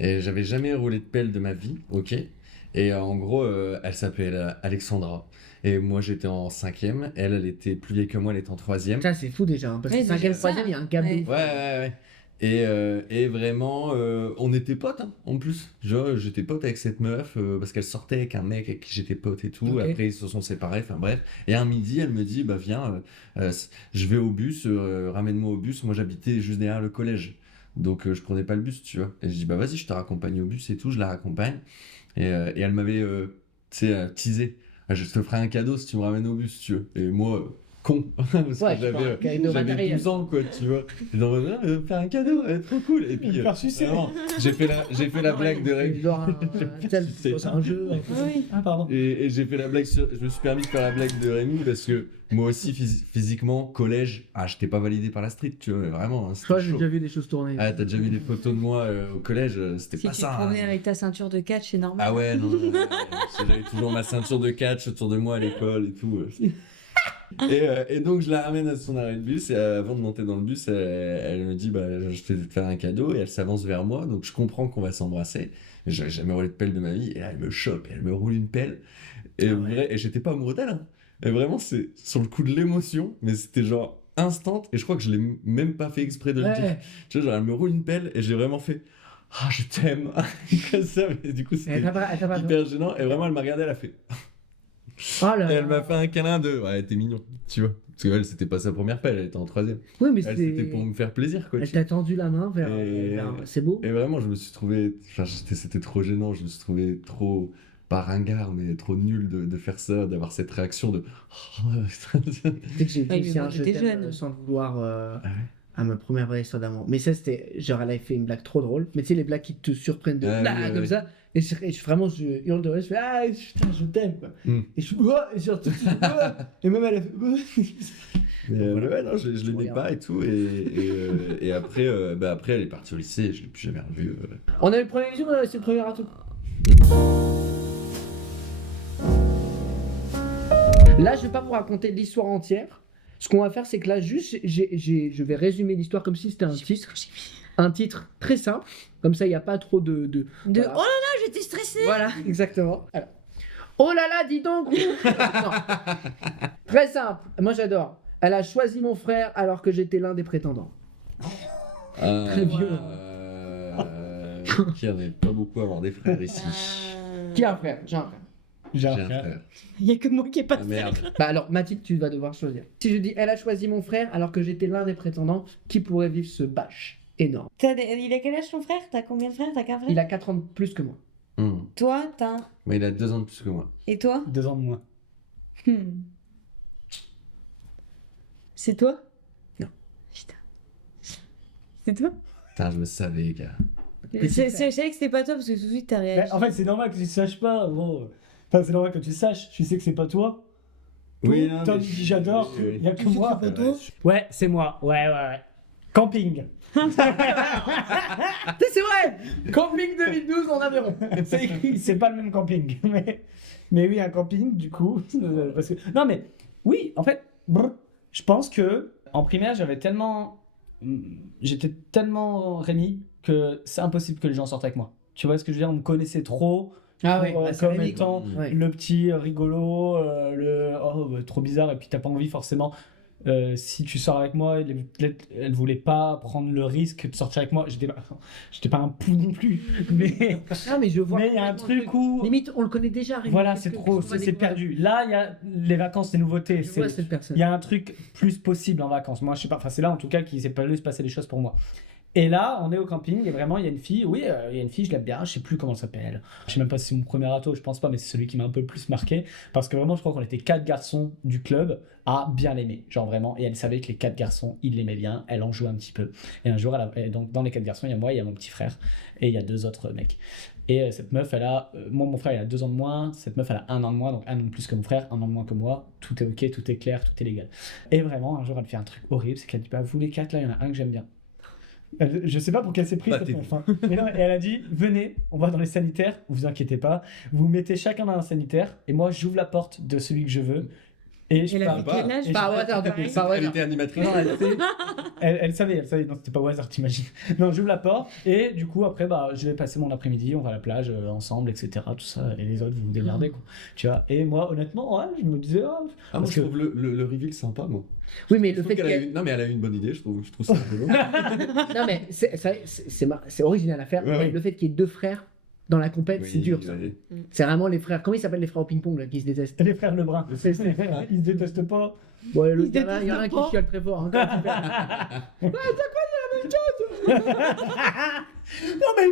Et j'avais jamais roulé de pelle de ma vie. Ok. Et en gros, elle s'appelait Alexandra. Et moi, j'étais en 5e. Elle était plus vieille que moi, elle était en 3e. Ça, c'est fou déjà. Hein, parce Ouais, que 5e, déjà ça. 3e, il y a un gap de Ouais. ouf. Ouais. Et vraiment, on était potes, hein, en plus. Genre, j'étais pote avec cette meuf parce qu'elle sortait avec un mec avec qui j'étais pote et tout. Ok. Après, ils se sont séparés, enfin bref. Et un midi, elle me dit, bah viens, je vais au bus, ramène-moi au bus. Moi, j'habitais juste derrière le collège. Donc, je prenais pas le bus, tu vois. Et je dis, bah vas-y, je te raccompagne au bus et tout. Je la raccompagne. Et elle m'avait, tu sais, teasé. Ah, je te ferai un cadeau si tu me ramènes au bus, tu vois. Et moi, con. Parce Ouais, que tu vois, un cadeau j'avais matériel. 12 ans, quoi, tu vois. Et dans le faire un cadeau, trop cool. Et puis, Me faire sucer. vraiment, j'ai fait la blague de Rémi. Genre c'est un jeu. Oui. Ah pardon. Et j'ai fait la blague je me suis permis de faire la blague de Rémi parce que moi aussi, physiquement, collège, j'étais pas validé par la street, tu vois, mais vraiment, hein, Je crois c'était que j'ai chaud. déjà vu des choses tourner. Ah, t'as déjà vu des photos de moi au collège, c'était Si pas tu ça. te hein. promenais avec ta ceinture de catch, c'est normal. Ah ouais, non, j'avais toujours ma ceinture de catch autour de moi à l'école et tout. Et donc je la ramène à son arrêt de bus et avant de monter dans le bus, elle me dit bah je vais te faire un cadeau et elle s'avance vers moi donc je comprends qu'on va s'embrasser. J'avais jamais roulé de pelle de ma vie et là elle me chope, elle me roule une pelle et et j'étais pas amoureux d'elle. Hein. Et vraiment c'est sur le coup de l'émotion, mais c'était genre instant et je crois que je l'ai même pas fait exprès de le dire. Tu vois genre elle me roule une pelle et j'ai vraiment fait ah je t'aime comme ça mais du coup c'était hyper gênant et vraiment elle m'a regardé elle a fait Oh là et elle là. m'a fait un câlin de ouais t'es mignon tu vois parce qu'elle c'était pas sa première pelle elle était en 3e Oui, mais c'était pour me faire plaisir quoi Elle tu sais. t'a tendu la main vers. Et- C'est beau. Et vraiment je me suis trouvé enfin c'était trop gênant je me suis trouvé trop pas ringard mais trop nul de faire ça d'avoir cette réaction de Tu sais que j'ai Ouais, dit mais aussi bon, un je j'étais t'aime jeune. sans le vouloir Ah ouais. à ma première vraie histoire d'amour. Mais ça, c'était. Genre, elle avait fait une blague trop drôle. Mais tu sais, les blagues qui te surprennent de Ah, blague oui, oui, comme oui. ça. Et vraiment, je hurle de rire. Je fais ah putain, je t'aime quoi. Mm. Et je suis et genre, tout de suite, et même elle a fait. Mais Voilà. ouais non je Je l'aimais regarde. pas et tout et après après elle est partie au lycée je l'ai plus jamais revue On a eu le premier bisou, on a laissé le premier râteau. Là, je vais pas vous raconter l'histoire entière. Ce qu'on va faire, c'est que là, juste, je vais résumer l'histoire comme si c'était un titre. Un titre très simple. Comme ça, il n'y a pas trop de... De Voilà. oh là là, j'étais stressée. Voilà, exactement. Alors. Oh là là, dis donc. Non. Très simple. Moi, j'adore. Elle a choisi mon frère alors que j'étais l'un des prétendants. Très violent. Qui avait pas beaucoup à avoir des frères ici Qui a un frère? J'ai un frère. J'ai j'ai un un frère. frère Il y a que moi qui ai pas ah de merde Bah alors, Mathilde, tu vas devoir choisir. Si je dis elle a choisi mon frère alors que j'étais l'un des prétendants, qui pourrait vivre ce bâche énorme? Il a quel âge ton frère? T'as combien de frères? T'as qu'un frère? Il a 4 ans de plus que moi. Toi, t'as. mais il a 2 ans de plus que moi Et toi? 2 ans de moins. Hmm. C'est toi? Non. Putain. C'est toi? putain je le savais gars Je savais que c'était pas toi parce que tout de suite t'as réagi. Mais en fait, c'est normal que tu saches pas, gros. Enfin, c'est normal que tu saches. Tu sais que c'est pas toi. oui non Tom mais dit j'adore. oui. Il y a que moi. c'est vrai. Ouais, c'est moi. Ouais. Camping. C'est vrai. Camping 2012 en Aveyron. C'est écrit, c'est pas le même camping. Mais oui, un camping, du coup. Parce que... Non, mais oui, en fait, je pense que en primaire, j'étais tellement Rémi que c'est impossible que les gens sortent avec moi. Tu vois ce que je veux dire? On me connaissait trop. Ah pour, ouais, comme étant Ouais. le petit rigolo, trop bizarre, et puis t'as pas envie forcément. Si tu sors avec moi, elle voulait pas prendre le risque de sortir avec moi. J'étais pas un pou non plus, mais Ah mais je vois. mais il y a un truc où Limite, on le connaît déjà. Rémi. voilà, Qu'est-ce c'est que- trop, qu'est-ce qu'on va c'est découvrir? perdu. Là, il y a les vacances, les nouveautés. Je vois cette personne. Il y a un truc plus possible en vacances. Moi, je sais pas. Enfin, c'est là en tout cas qu'il s'est pas se passer des choses pour moi. Et là, on est au camping et vraiment, il y a une fille. Oui, il y a une fille, je l'aime bien. Je sais plus comment elle s'appelle. Je sais même pas si c'est mon premier râteau, je pense pas, mais c'est celui qui m'a un peu le plus marqué. Parce que vraiment, je crois qu'on était 4 garçons du club à bien l'aimer. Genre vraiment. Et elle savait que les 4 garçons, ils l'aimaient bien. Elle en jouait un petit peu. Et un jour, donc, dans les 4 garçons, il y a moi, il y a mon petit frère et il y a 2 autres mecs. Et cette meuf, elle a. Moi, mon frère, il a 2 ans de moins. Cette meuf, elle a 1 an de moins, donc 1 an de plus que mon frère, 1 an de moins que moi. Tout est ok, tout est clair, tout est légal. Et vraiment, un jour, elle fait un truc horrible c'est qu'elle dit bah, vous les 4 là, il y en a un que j'aime bien. Je sais pas pour qu'elle s'est prise cette meuf, hein. Mais non, et elle a dit venez, on va dans les sanitaires, vous inquiétez pas, vous mettez chacun dans un sanitaire et moi j'ouvre la porte de celui que je veux et je Elle pars. avait quel âge? Et Par je- hasard, du coup. pareil. Par elle hasard. était animatrice Non, Elle savait, non c'était pas au hasard t'imagines. Non, j'ouvre la porte et du coup après bah je vais passer mon après-midi, on va à la plage ensemble etc, tout ça, et les autres vous vous démerdez quoi. Tu vois, et moi honnêtement ouais, je me disais ah moi parce je que- trouve le reveal sympa moi Oui, mais Je le trouve fait qu'elle a qu'elle. eu... non mais elle a eu une bonne idée je trouve ça rigolo Non, mais c'est original à faire. Ouais, ouais. Le fait qu'il y ait 2 frères dans la compète, c'est dur ça. ouais. C'est vraiment les frères. Comment ils s'appellent les frères au ping-pong là, qui se détestent? les frères Lebrun, ils se détestent pas. Bon, Ils se il y en a un détestent qui pas. chiale très fort. Hein, quand tu perds. Non mais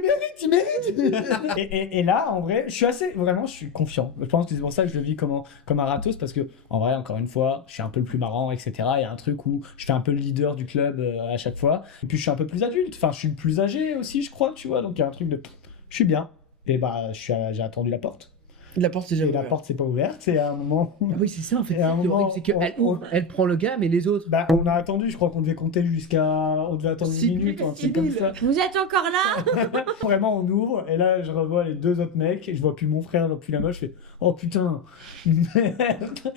il mérite et là en vrai je suis confiant. Je pense que c'est pour ça que je le vis comme un ratos, parce que en vrai encore une fois je suis un peu le plus marrant etc. Il y a un truc où je fais un peu le leader du club à chaque fois, et puis je suis un peu plus adulte, enfin je suis le plus âgé aussi je crois, tu vois, donc il y a un truc de je suis bien, et bah j'ai attendu la porte. La porte s'est Et jamais la ouverte. porte s'est pas ouverte, et à un moment. Ah oui, c'est ça en fait. Et à un C'est moment, horrible, c'est qu'elle on- ouvre, elle prend le gars, mais les autres. Bah, on a attendu, je crois qu'on devait compter jusqu'à. On devait attendre 6 une minute ou un truc comme ça. Vous êtes encore là? Vraiment, on ouvre, et là, je revois les deux autres mecs, et je vois plus mon frère, depuis la meuf, je fais oh putain, merde.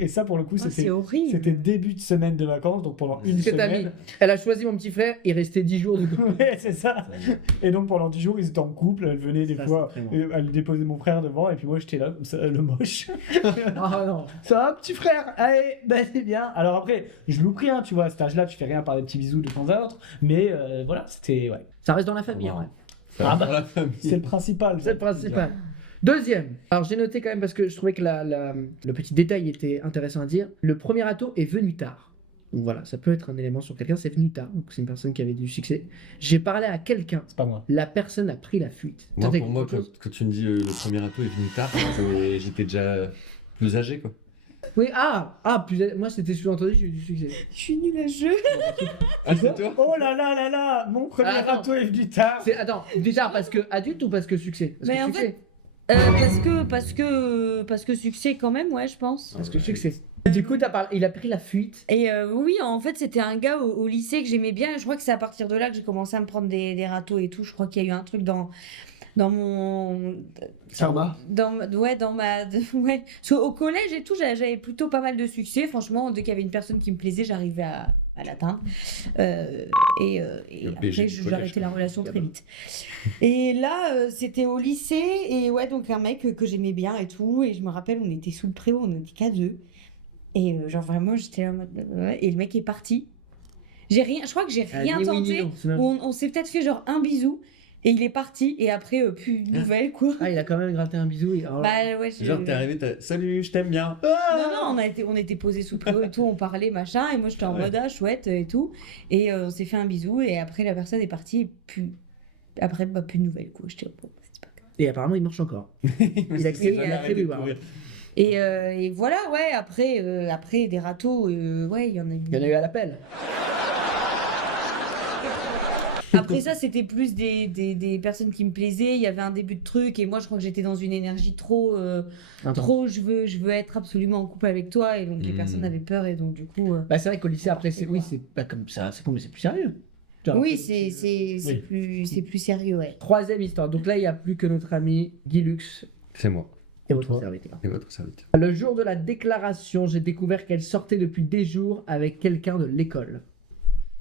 Et ça, pour le coup, Oh, c'est c'était horrible. début de semaine de vacances, donc pendant une Ce que t'as mis. semaine. Elle a choisi mon petit frère, il restait 10 jours du coup. Ouais, c'est ça. Et donc pendant 10 jours, ils étaient en couple, elle venait des Ça, fois, c'est très bon. elle déposait mon frère devant, et puis moi j'étais là, comme ça, le moche. Ah non. Ça va, petit frère? Allez, bah c'est bien. Alors après, je loupe rien, tu vois, à cet âge-là, tu fais rien par des petits bisous de temps à autre, mais voilà, c'était. Ouais. Ça reste dans la famille en vrai. Ça Ah va bah, pour la famille. C'est le principal. C'est le principal. Deuxième. Alors j'ai noté quand même parce que je trouvais que le petit détail était intéressant à dire. Le premier râteau est venu tard. Donc voilà, ça peut être un élément sur quelqu'un, c'est venu tard. Donc c'est une personne qui avait du succès. J'ai parlé à quelqu'un. C'est pas moi. La personne a pris la fuite. Moi, T'as pour moi, quelque chose quand tu me dis le premier râteau est venu tard, j'étais déjà plus âgé, quoi. Oui, moi c'était sous-entendu, j'ai eu du succès. Je suis nulle à jeu. Ah, c'est toi? Oh là là là là, mon premier Attends. râteau est venu tard. Attends, déjà parce que adulte ou parce que succès? Parce Mais que en succès. Parce que succès quand même, ouais, je pense. Parce que succès. Du coup, il a pris la fuite. Et oui, en fait, c'était un gars au lycée que j'aimais bien. Et je crois que c'est à partir de là que j'ai commencé à me prendre des râteaux et tout. Je crois qu'il y a eu un truc dans mon. Karma. Ouais. Parce qu'au collège et tout, j'avais plutôt pas mal de succès. Franchement, dès qu'il y avait une personne qui me plaisait, j'arrivais à l'atteindre. Et Le après, PG du collège, j'arrêtais la quoi. relation très vite. Et là, c'était au lycée. Et ouais, donc un mec que j'aimais bien et tout. Et je me rappelle, on était sous le préau, on était qu'à deux. Et genre vraiment, j'étais là en mode. Ouais, et le mec est parti. Je crois que j'ai rien Ni oui, ni tenté. non, c'est même- On s'est peut-être fait genre un bisou. Et il est parti. Et après, plus de nouvelles, quoi. Ah, il a quand même gratté un bisou. Bah ouais, Genre, t'es arrivé, salut, je t'aime bien. Non, on était posés sous le préau et tout, on parlait, machin, et moi j'étais en Ouais. mode chouette et tout. Et on s'est fait un bisou, et après la personne est partie, et plus. Après, plus de nouvelles, quoi. J'étais bon, c'est pas grave. Et apparemment, il marche encore. Il a créé, voilà. Et voilà, ouais, après des râteaux, ouais, il y en a eu. Il y en a eu à l'appel. Après ça, c'était plus des personnes qui me plaisaient, il y avait un début de truc, et moi je crois que j'étais dans une énergie trop. Je veux être absolument en couple avec toi, et donc les personnes avaient peur, et donc du coup. Bah, c'est vrai qu'au lycée, après, oui, c'est pas comme ça, c'est plus sérieux. Tu vois, Oui, après, c'est plus sérieux, ouais. Troisième histoire. Donc là, il n'y a plus que notre ami Guy Lux C'est moi et votre Toi. serviteur. et votre serviteur. Le jour de la déclaration, j'ai découvert qu'elle sortait depuis des jours avec quelqu'un de l'école.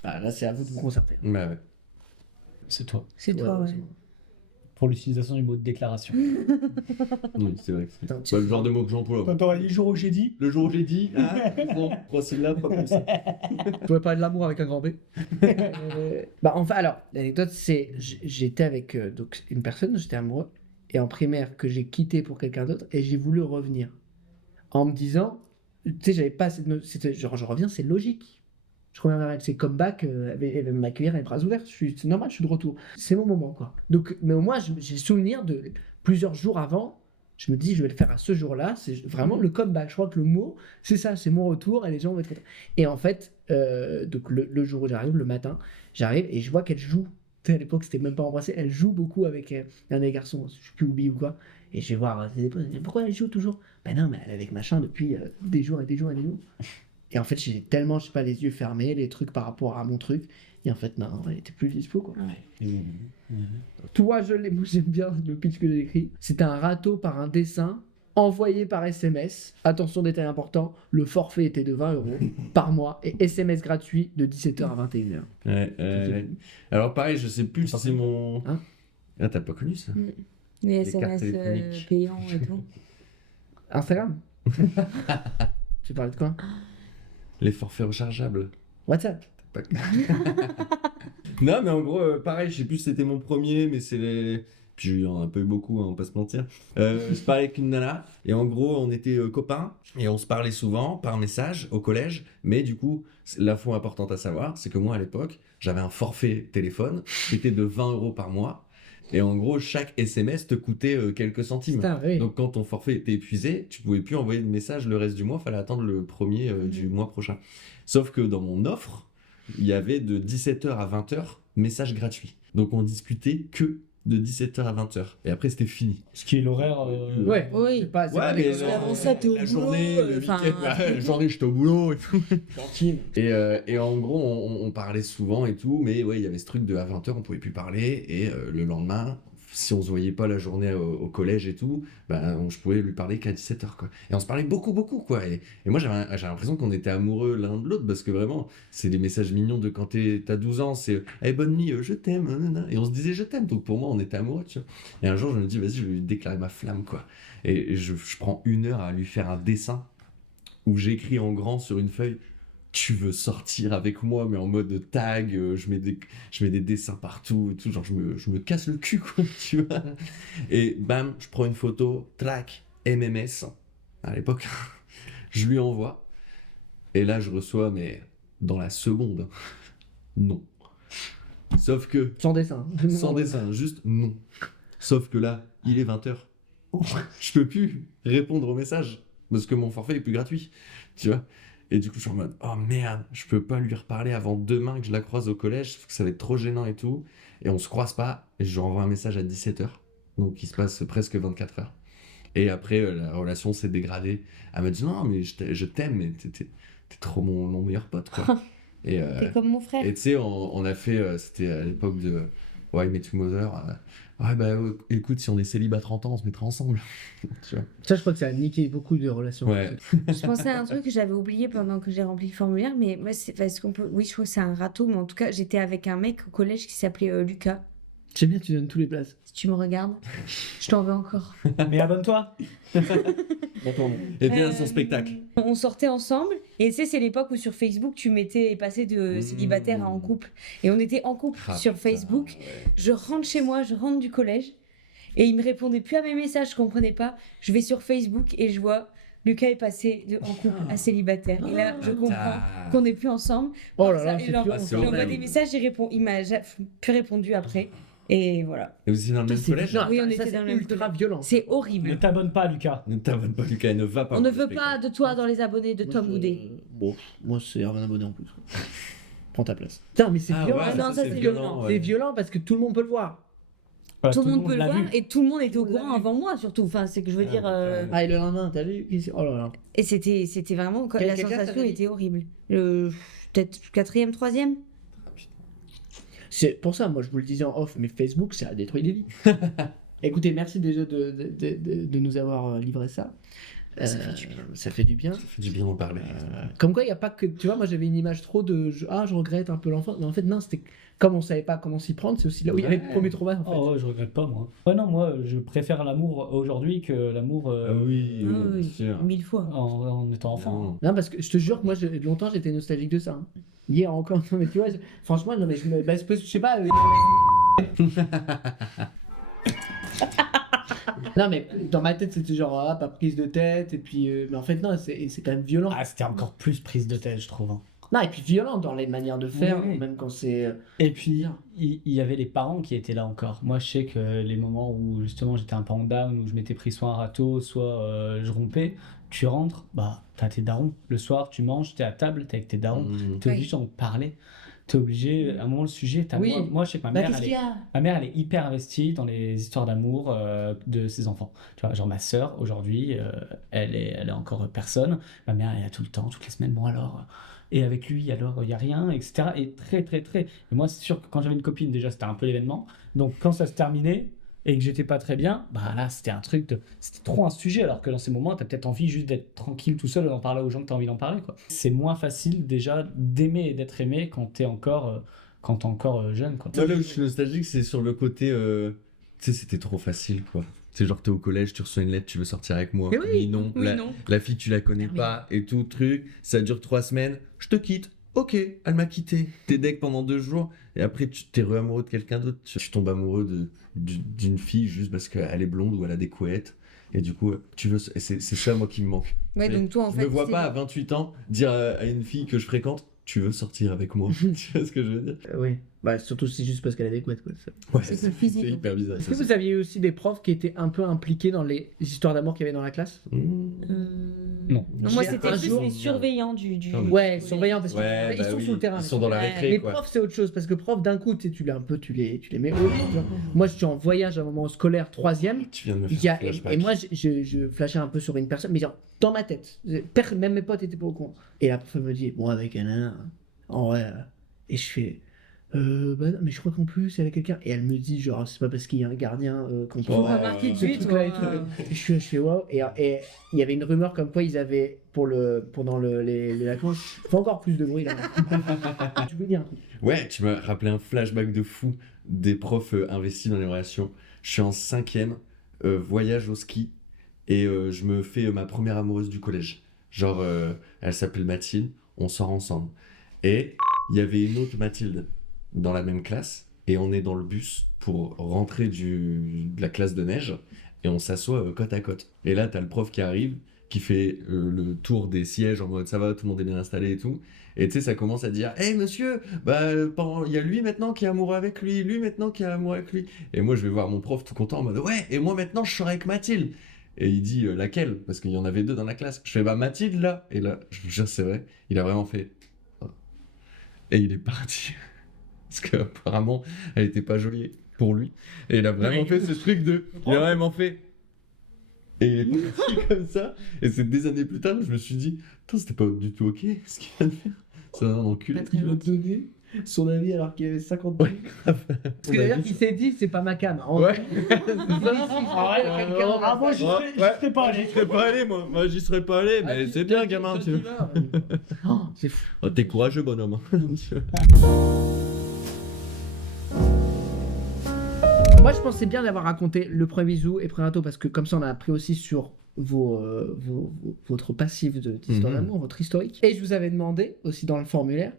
Ah, là, c'est à vous de vous concerter. Bah ouais. C'est toi. C'est toi, ouais. c'est bon. Pour l'utilisation du mot de déclaration. Oui, c'est vrai que c'est Attends, pas le genre de mot que j'emploie. Quand t'aurais dit le jour où j'ai dit. Le jour où j'ai dit, bon, 3 syllabes, pas plus. Je pourrais parler de l'amour avec un grand B. Bah, enfin, alors, l'anecdote, c'est j'étais avec donc, une personne, j'étais amoureux, et en primaire, que j'ai quitté pour quelqu'un d'autre, et j'ai voulu revenir. En me disant, tu sais, j'avais pas c'était genre, je reviens, c'est logique. Je reviens vers elle, c'est comeback, elle va m'accueillir les bras ouverts, c'est normal, je suis de retour. C'est mon moment, quoi. Donc, mais au moins, j'ai souvenir de plusieurs jours avant, je me dis, je vais le faire à ce jour-là, c'est vraiment le comeback. Je crois que le mot, c'est ça, c'est mon retour, et les gens vont être contents. Et en fait, donc le jour où j'arrive, le matin, j'arrive et je vois qu'elle joue. Tu sais, à l'époque, c'était même pas embrassé, elle joue beaucoup avec un des garçons, je sais plus Oubi ou quoi. Et je vais voir ses épaules, pourquoi elle joue toujours? Ben non, mais elle est avec machin depuis des jours et des jours et des jours. Et en fait, j'ai tellement, je sais pas, les yeux fermés, les trucs par rapport à mon truc. Et en fait, non, elle était plus dispo, quoi. Toi, moi j'aime bien le pitch que j'ai écrit. C'était un râteau par un dessin envoyé par SMS. Attention, détail important, le forfait était de 20 € par mois et SMS gratuit de 17h à 21h. Ouais. Alors pareil, je sais plus si c'est mon... Hein Ah, t'as pas connu ça? Les Les cartes SMS téléphoniques. payants et tout. Instagram. Tu parlais de quoi? Les forfaits rechargeables. WhatsApp. Pas- Non, mais en gros, pareil, je sais plus si c'était mon premier, mais c'est les... Puis il y en a un peu eu beaucoup, hein, on va pas se mentir. Je parlais avec une nana, et en gros, on était copains, et on se parlait souvent par message au collège, mais du coup, l'info importante à savoir, c'est que moi, à l'époque, j'avais un forfait téléphone qui était de 20 € par mois, et en gros, chaque SMS te coûtait quelques centimes. Putain, oui. Donc quand ton forfait était épuisé, tu pouvais plus envoyer de message le reste du mois, fallait attendre le premier du mois prochain. Sauf que dans mon offre, il y avait de 17h à 20h message gratuit. Donc on discutait que de 17h à 20h. Et après, c'était fini. Ce qui est l'horaire. Ouais, Oui. c'est pas, c'est Ouais, pas mais des- parce qu'avant ça, t'es au la boulot, journée, le enfin, week-end, la journée, j'étais au boulot et tout. tranquille. Et en gros, on parlait souvent et tout, mais ouais, il y avait ce truc de à 20h, on pouvait plus parler. Et le lendemain, si on se voyait pas la journée au collège et tout, je pouvais lui parler qu'à 17h, quoi. Et on se parlait beaucoup, beaucoup, quoi. Et moi, j'avais l'impression qu'on était amoureux l'un de l'autre, parce que vraiment, c'est des messages mignons de quand t'as 12 ans, c'est hey, bonne nuit, je t'aime, nanana. Et on se disait je t'aime, donc pour moi, on était amoureux, tu vois. Et un jour, je me dis, vas-y, je vais lui déclarer ma flamme, quoi. Et je prends 1 heure à lui faire un dessin où j'écris en grand sur une feuille. Tu veux sortir avec moi, mais en mode tag, je mets des dessins partout et tout, genre je me casse le cul, quoi, tu vois. Et bam, je prends une photo, track, MMS, à l'époque, je lui envoie, et là je reçois, mais dans la seconde, non. Sauf que, Sans dessin. sans dessin, juste non. Sauf que là, il est 20h. Je peux plus répondre aux messages, parce que mon forfait est plus gratuit, tu vois. Et du coup, je suis en mode, oh merde, je peux pas lui reparler avant demain que je la croise au collège, parce que ça va être trop gênant et tout. Et on se croise pas, et je lui envoie un message à 17h. Donc il se passe presque 24 heures. Et après, la relation s'est dégradée. Elle m'a dit, non, mais je t'aime, mais t'es trop mon meilleur pote, quoi. Et T'es comme mon frère. tu sais, on a fait, c'était à l'époque de Why I Met Your Mother. Écoute, si on est célibat 30 ans, on se mettra ensemble. Tu vois. Ça, je crois que ça a niqué beaucoup de relations. Ouais. Je pensais à un truc que j'avais oublié pendant que j'ai rempli le formulaire, mais moi, c'est parce qu'on peut. Oui, je crois que c'est un râteau, mais en tout cas, j'étais avec un mec au collège qui s'appelait Lucas. J'aime bien, tu donnes tous les places. Si tu me regardes, je t'en veux encore. Mais abonne-toi. Et bien son spectacle. On sortait ensemble, et tu sais, c'est l'époque où sur Facebook, tu mettais passer de célibataire à en couple. Et on était en couple Ah, sur putain, Facebook. ouais. Je rentre chez moi, je rentre du collège, et il me répondait plus à mes messages, je comprenais pas. Je vais sur Facebook et je vois Lucas est passé en couple à célibataire. Et là, je comprends qu'on n'est plus ensemble. Oh là Ça, là, et c'est genre, plus Ah, c'est je lui envoie horrible. des messages, il m'a plus répondu après. Et voilà. Et vous étiez dans le même collège? Non, Oui, on ça, était c'est dans le même ultra collège. violent. C'est Ne horrible. t'abonne pas, Lucas. Ne t'abonne pas, Lucas, et ne va pas. On ne voir le veut pas de toi dans les abonnés de Tom Boudet. Bon, moi, c'est un abonné en plus. Prends ta place. Putain, mais c'est Ah violent. ouais, non, ça, c'est violent. ouais. C'est violent parce que tout le monde peut le voir. Voilà, Tout le monde peut le l'a voir vu. et tout le monde était au Tout le monde courant l'a vu. avant moi surtout. Enfin, c'est que je veux Ah, dire. ouais. Ah, et le lendemain, t'as vu? Oh là là. Et c'était vraiment. Quelle La classe sensation t'avais dit était horrible. Peut-être 4e, 3e. C'est pour ça, moi, je vous le disais en off, mais Facebook, ça a détruit des vies. Écoutez, merci déjà de nous avoir livré ça. Ça fait du bien. Ça fait du bien. Ça fait du bien d'en parler. Comme quoi, il n'y a pas que. Tu vois, moi j'avais une image trop de. Je regrette un peu l'enfant. Mais en fait, non, c'était. Comme on savait pas comment s'y prendre, c'est aussi là où il y avait le premier trauma. En fait. Oh ouais, je regrette pas, moi. Ouais, non, moi, je préfère l'amour aujourd'hui que l'amour Ah oui, Ah bien oui, sûr. 1000 fois. en étant enfant. Non. Non, parce que je te jure que moi, longtemps, j'étais nostalgique de ça. Hein. Hier encore, non, mais tu vois, franchement, non, mais je me. Bah, c'est parce que je sais pas. Non, mais dans ma tête, c'était genre, ah, pas prise de tête, et puis. Mais en fait, non, c'est quand même violent. Ah, c'était encore plus prise de tête, je trouve. Hein. Non, et puis violent dans les manières de faire, Oui, oui. même quand c'est. Et puis, il y avait les parents qui étaient là encore. Moi, je sais que les moments où justement j'étais un peu en down, où je m'étais pris soit un râteau, soit je rompais, tu rentres, bah, t'as tes darons. Le soir, tu manges, t'es à table, t'es avec tes darons, Mmh. t'es Oui. obligé d'en parler. T'es obligé, à un moment, le sujet, Oui. moi, je sais que Bah, ma mère, qu'est-ce qu'il y a ma mère, elle est hyper investie dans les histoires d'amour de ses enfants. Tu vois, genre ma sœur, aujourd'hui, elle est encore personne. Ma mère, elle est là tout le temps, toutes les semaines. Bon, alors, et avec lui, alors, il n'y a rien, etc. Et très, très, très. Et moi, c'est sûr que quand j'avais une copine, déjà, c'était un peu l'événement. Donc, quand ça se terminait et que j'étais pas très bien, bah là, c'était un truc de. C'était trop un sujet, alors que dans ces moments, t'as peut-être envie juste d'être tranquille tout seul et d'en parler aux gens que t'as envie d'en parler, quoi. C'est moins facile, déjà, d'aimer et d'être aimé quand t'es encore. Quand t'es encore jeune, quoi. Moi, là où je suis nostalgique, c'est sur le côté. Tu sais, c'était trop facile, quoi. Tu sais, genre, t'es au collège, tu reçois une lettre, tu veux sortir avec moi. Mais oui. non. Oui, la, non. la fille, tu la connais Terminé. pas et tout, truc. Ça dure 3 semaines. Je te quitte. Ok, elle m'a quitté. T'es deck pendant 2 jours. Et après, tu t'es re-amoureux de quelqu'un d'autre. Tu tombes amoureux d'une fille juste parce qu'elle est blonde ou elle a des couettes. Et du coup, tu veux. C'est ça, moi, qui me manque. Ouais, Mais donc toi, en je fait. me vois c'est- pas à 28 ans dire à une fille que je fréquente, tu veux sortir avec moi. Tu vois ce que je veux dire? Oui. Bah, surtout si c'est juste parce qu'elle a des couettes, quoi. Ouais, C'est que le physique, c'est en hyper bizarre. Est-ce que vous aviez aussi des profs qui étaient un peu impliqués dans les histoires d'amour qu'il y avait dans la classe? Mmh. Non. Non, moi, J'ai c'était un plus jour- les surveillants du. Ouais, surveillants, parce qu'ils Ouais, ils sont sur le terrain. Ils sont dans la Ouais. récré, Les quoi. profs, c'est autre chose, parce que prof, d'un coup, tu sais, tu les mets haut. Tu vois. Moi, je suis en voyage à un moment scolaire, 3e. Tu viens de me Il y a- faire un flashback. et moi, je flashais un peu sur une personne, mais genre, dans ma tête. Même mes potes étaient pas au courant. Et la prof elle me dit, bon, avec un en vrai. Et je fais, bah non, mais je crois qu'en plus, elle a quelqu'un. Et elle me dit, genre, c'est pas parce qu'il y a un gardien qu'on peut Oh, voir remarqué de ce suite, truc-là et ouais. tout. Et je fais waouh. Et il y avait une rumeur comme quoi ils avaient, pendant les vacances, fait encore plus de bruit là. Tu veux dire un truc? Ouais, tu m'as rappelé un flashback de fou des profs investis dans les relations. Je suis en 5e, voyage au ski, et je me fais ma première amoureuse du collège. Genre, elle s'appelle Mathilde, on sort ensemble. Et il y avait une autre Mathilde dans la même classe, et on est dans le bus pour rentrer de la classe de neige, et on s'assoit côte à côte. Et là, t'as le prof qui arrive, qui fait le tour des sièges en mode ça va, tout le monde est bien installé et tout. Et tu sais, ça commence à dire hey monsieur, bah il y a lui maintenant qui est amoureux avec lui maintenant qui est amoureux avec lui. Et moi, je vais voir mon prof tout content en mode ouais, et moi maintenant je sors avec Mathilde. Et il dit laquelle? Parce qu'il y en avait 2 dans la classe. Je fais bah Mathilde là. Et là, je vous jure, c'est vrai, il a vraiment fait. Et il est parti. Parce qu'apparemment, elle était pas jolie pour lui. Et il a vraiment fait ce truc de. Il a vraiment fait. Et il est parti comme ça. Et c'est des années plus tard, je me suis dit, putain, c'était pas du tout ok ce qu'il vient de faire. C'est un enculé. Pas très Il a gentil. donné son avis alors qu'il y avait 50 ans. Parce que d'ailleurs, il s'est dit, c'est pas ma cam. Ouais. Ah, moi, j'y serais pas allé. J'y serais pas allé, moi. Moi, j'y serais pas allé, mais c'est bien, gamin. Tu vois. Oh, c'est fou. Oh, t'es courageux, bonhomme. Moi, je pense que c'est bien d'avoir raconté le premier bisou et Prénato parce que comme ça, on a appris aussi sur votre passif d'histoire Mhm. d'amour, votre historique. Et je vous avais demandé aussi dans le formulaire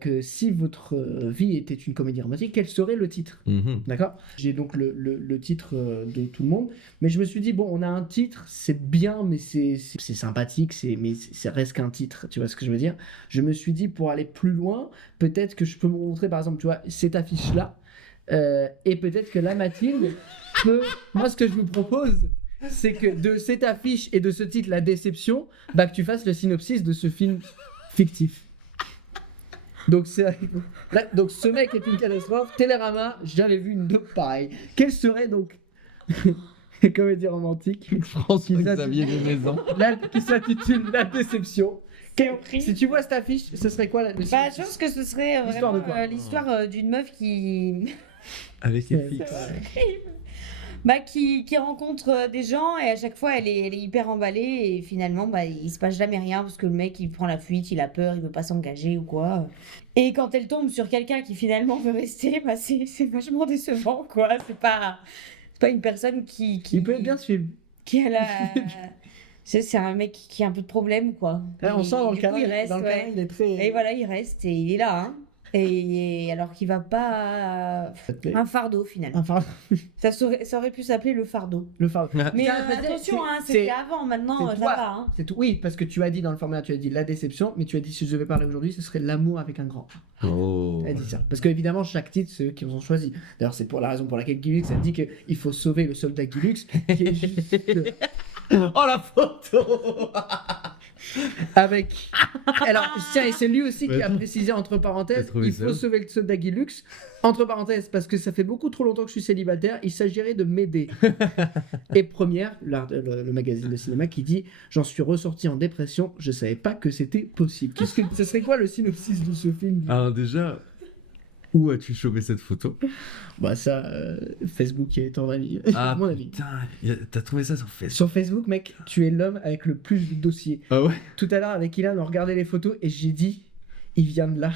que si votre vie était une comédie romantique, quel serait le titre? Mhm. D'accord? J'ai donc le titre de tout le monde, mais je me suis dit, bon, on a un titre, c'est bien, mais c'est sympathique, mais ça reste qu'un titre, tu vois ce que je veux dire? Je me suis dit, pour aller plus loin, peut-être que je peux me montrer, par exemple, tu vois, cette affiche-là, et peut-être que la Mathilde peut... Moi, ce que je vous propose, c'est que de cette affiche et de ce titre, La Déception, bah, que tu fasses le synopsis de ce film fictif. Donc, donc ce mec est une catastrophe. Télérama, j'avais vu une dope pareille. Quelle serait donc comédie romantique François-Xavier de Maison. qui s'intitule La Déception? Si tu vois cette affiche, ce serait quoi le Bah, synopsis? je pense que ce serait L'histoire de vraiment quoi l'histoire d'une meuf qui... Avec C'est- FX. Bah, qui rencontre des gens et à chaque fois elle est hyper emballée et finalement bah, il se passe jamais rien parce que le mec il prend la fuite, il a peur, il veut pas s'engager ou quoi. Et quand elle tombe sur quelqu'un qui finalement veut rester, bah, c'est vachement décevant quoi. C'est pas une personne qui Il peut être bien ce film. qui a la... C'est un mec qui a un peu de problème quoi. Là, on Et sent dans le du coup, canal, il reste, dans le ouais. canal, il est très... Et voilà, il reste et il est là. Hein. Et alors qu'il va pas... Un fardeau finalement. Enfin, Ça aurait pu s'appeler le fardeau. le fardeau. Mais Ça, peut-être, attention, c'est- hein, c'est- c'était avant, maintenant c'est ça toi. va. Hein. C'est tout. Oui, parce que tu as dit dans le format, tu as dit La Déception, mais tu as dit si je devais parler aujourd'hui, ce serait L'amour avec un grand. Oh. Elle a dit ça. Parce qu'évidemment, chaque titre, c'est eux qui ont choisi. D'ailleurs, c'est pour la raison pour laquelle Guy Lux a dit qu'il faut sauver le soldat Guy Lux, qui est juste... Oh la photo avec. Alors, tiens, et c'est lui aussi qui a précisé entre parenthèses T'as trouvé il ça faut où sauver le soldat Guy Lux. Entre parenthèses, parce que ça fait beaucoup trop longtemps que je suis célibataire, il s'agirait de m'aider. Et Première, le magazine de cinéma, qui dit j'en suis ressorti en dépression, je savais pas que c'était possible. Ce serait quoi le synopsis de ce film? Alors déjà, où as-tu chopé cette photo? Bah, ça, Facebook est ton avis. Ah Mon avis. putain, t'as trouvé ça sur Facebook? Sur Facebook, mec, tu es l'homme avec le plus de dossiers. Ah ouais? Tout à l'heure, avec Ilan, on regardait les photos et j'ai dit, il vient de là.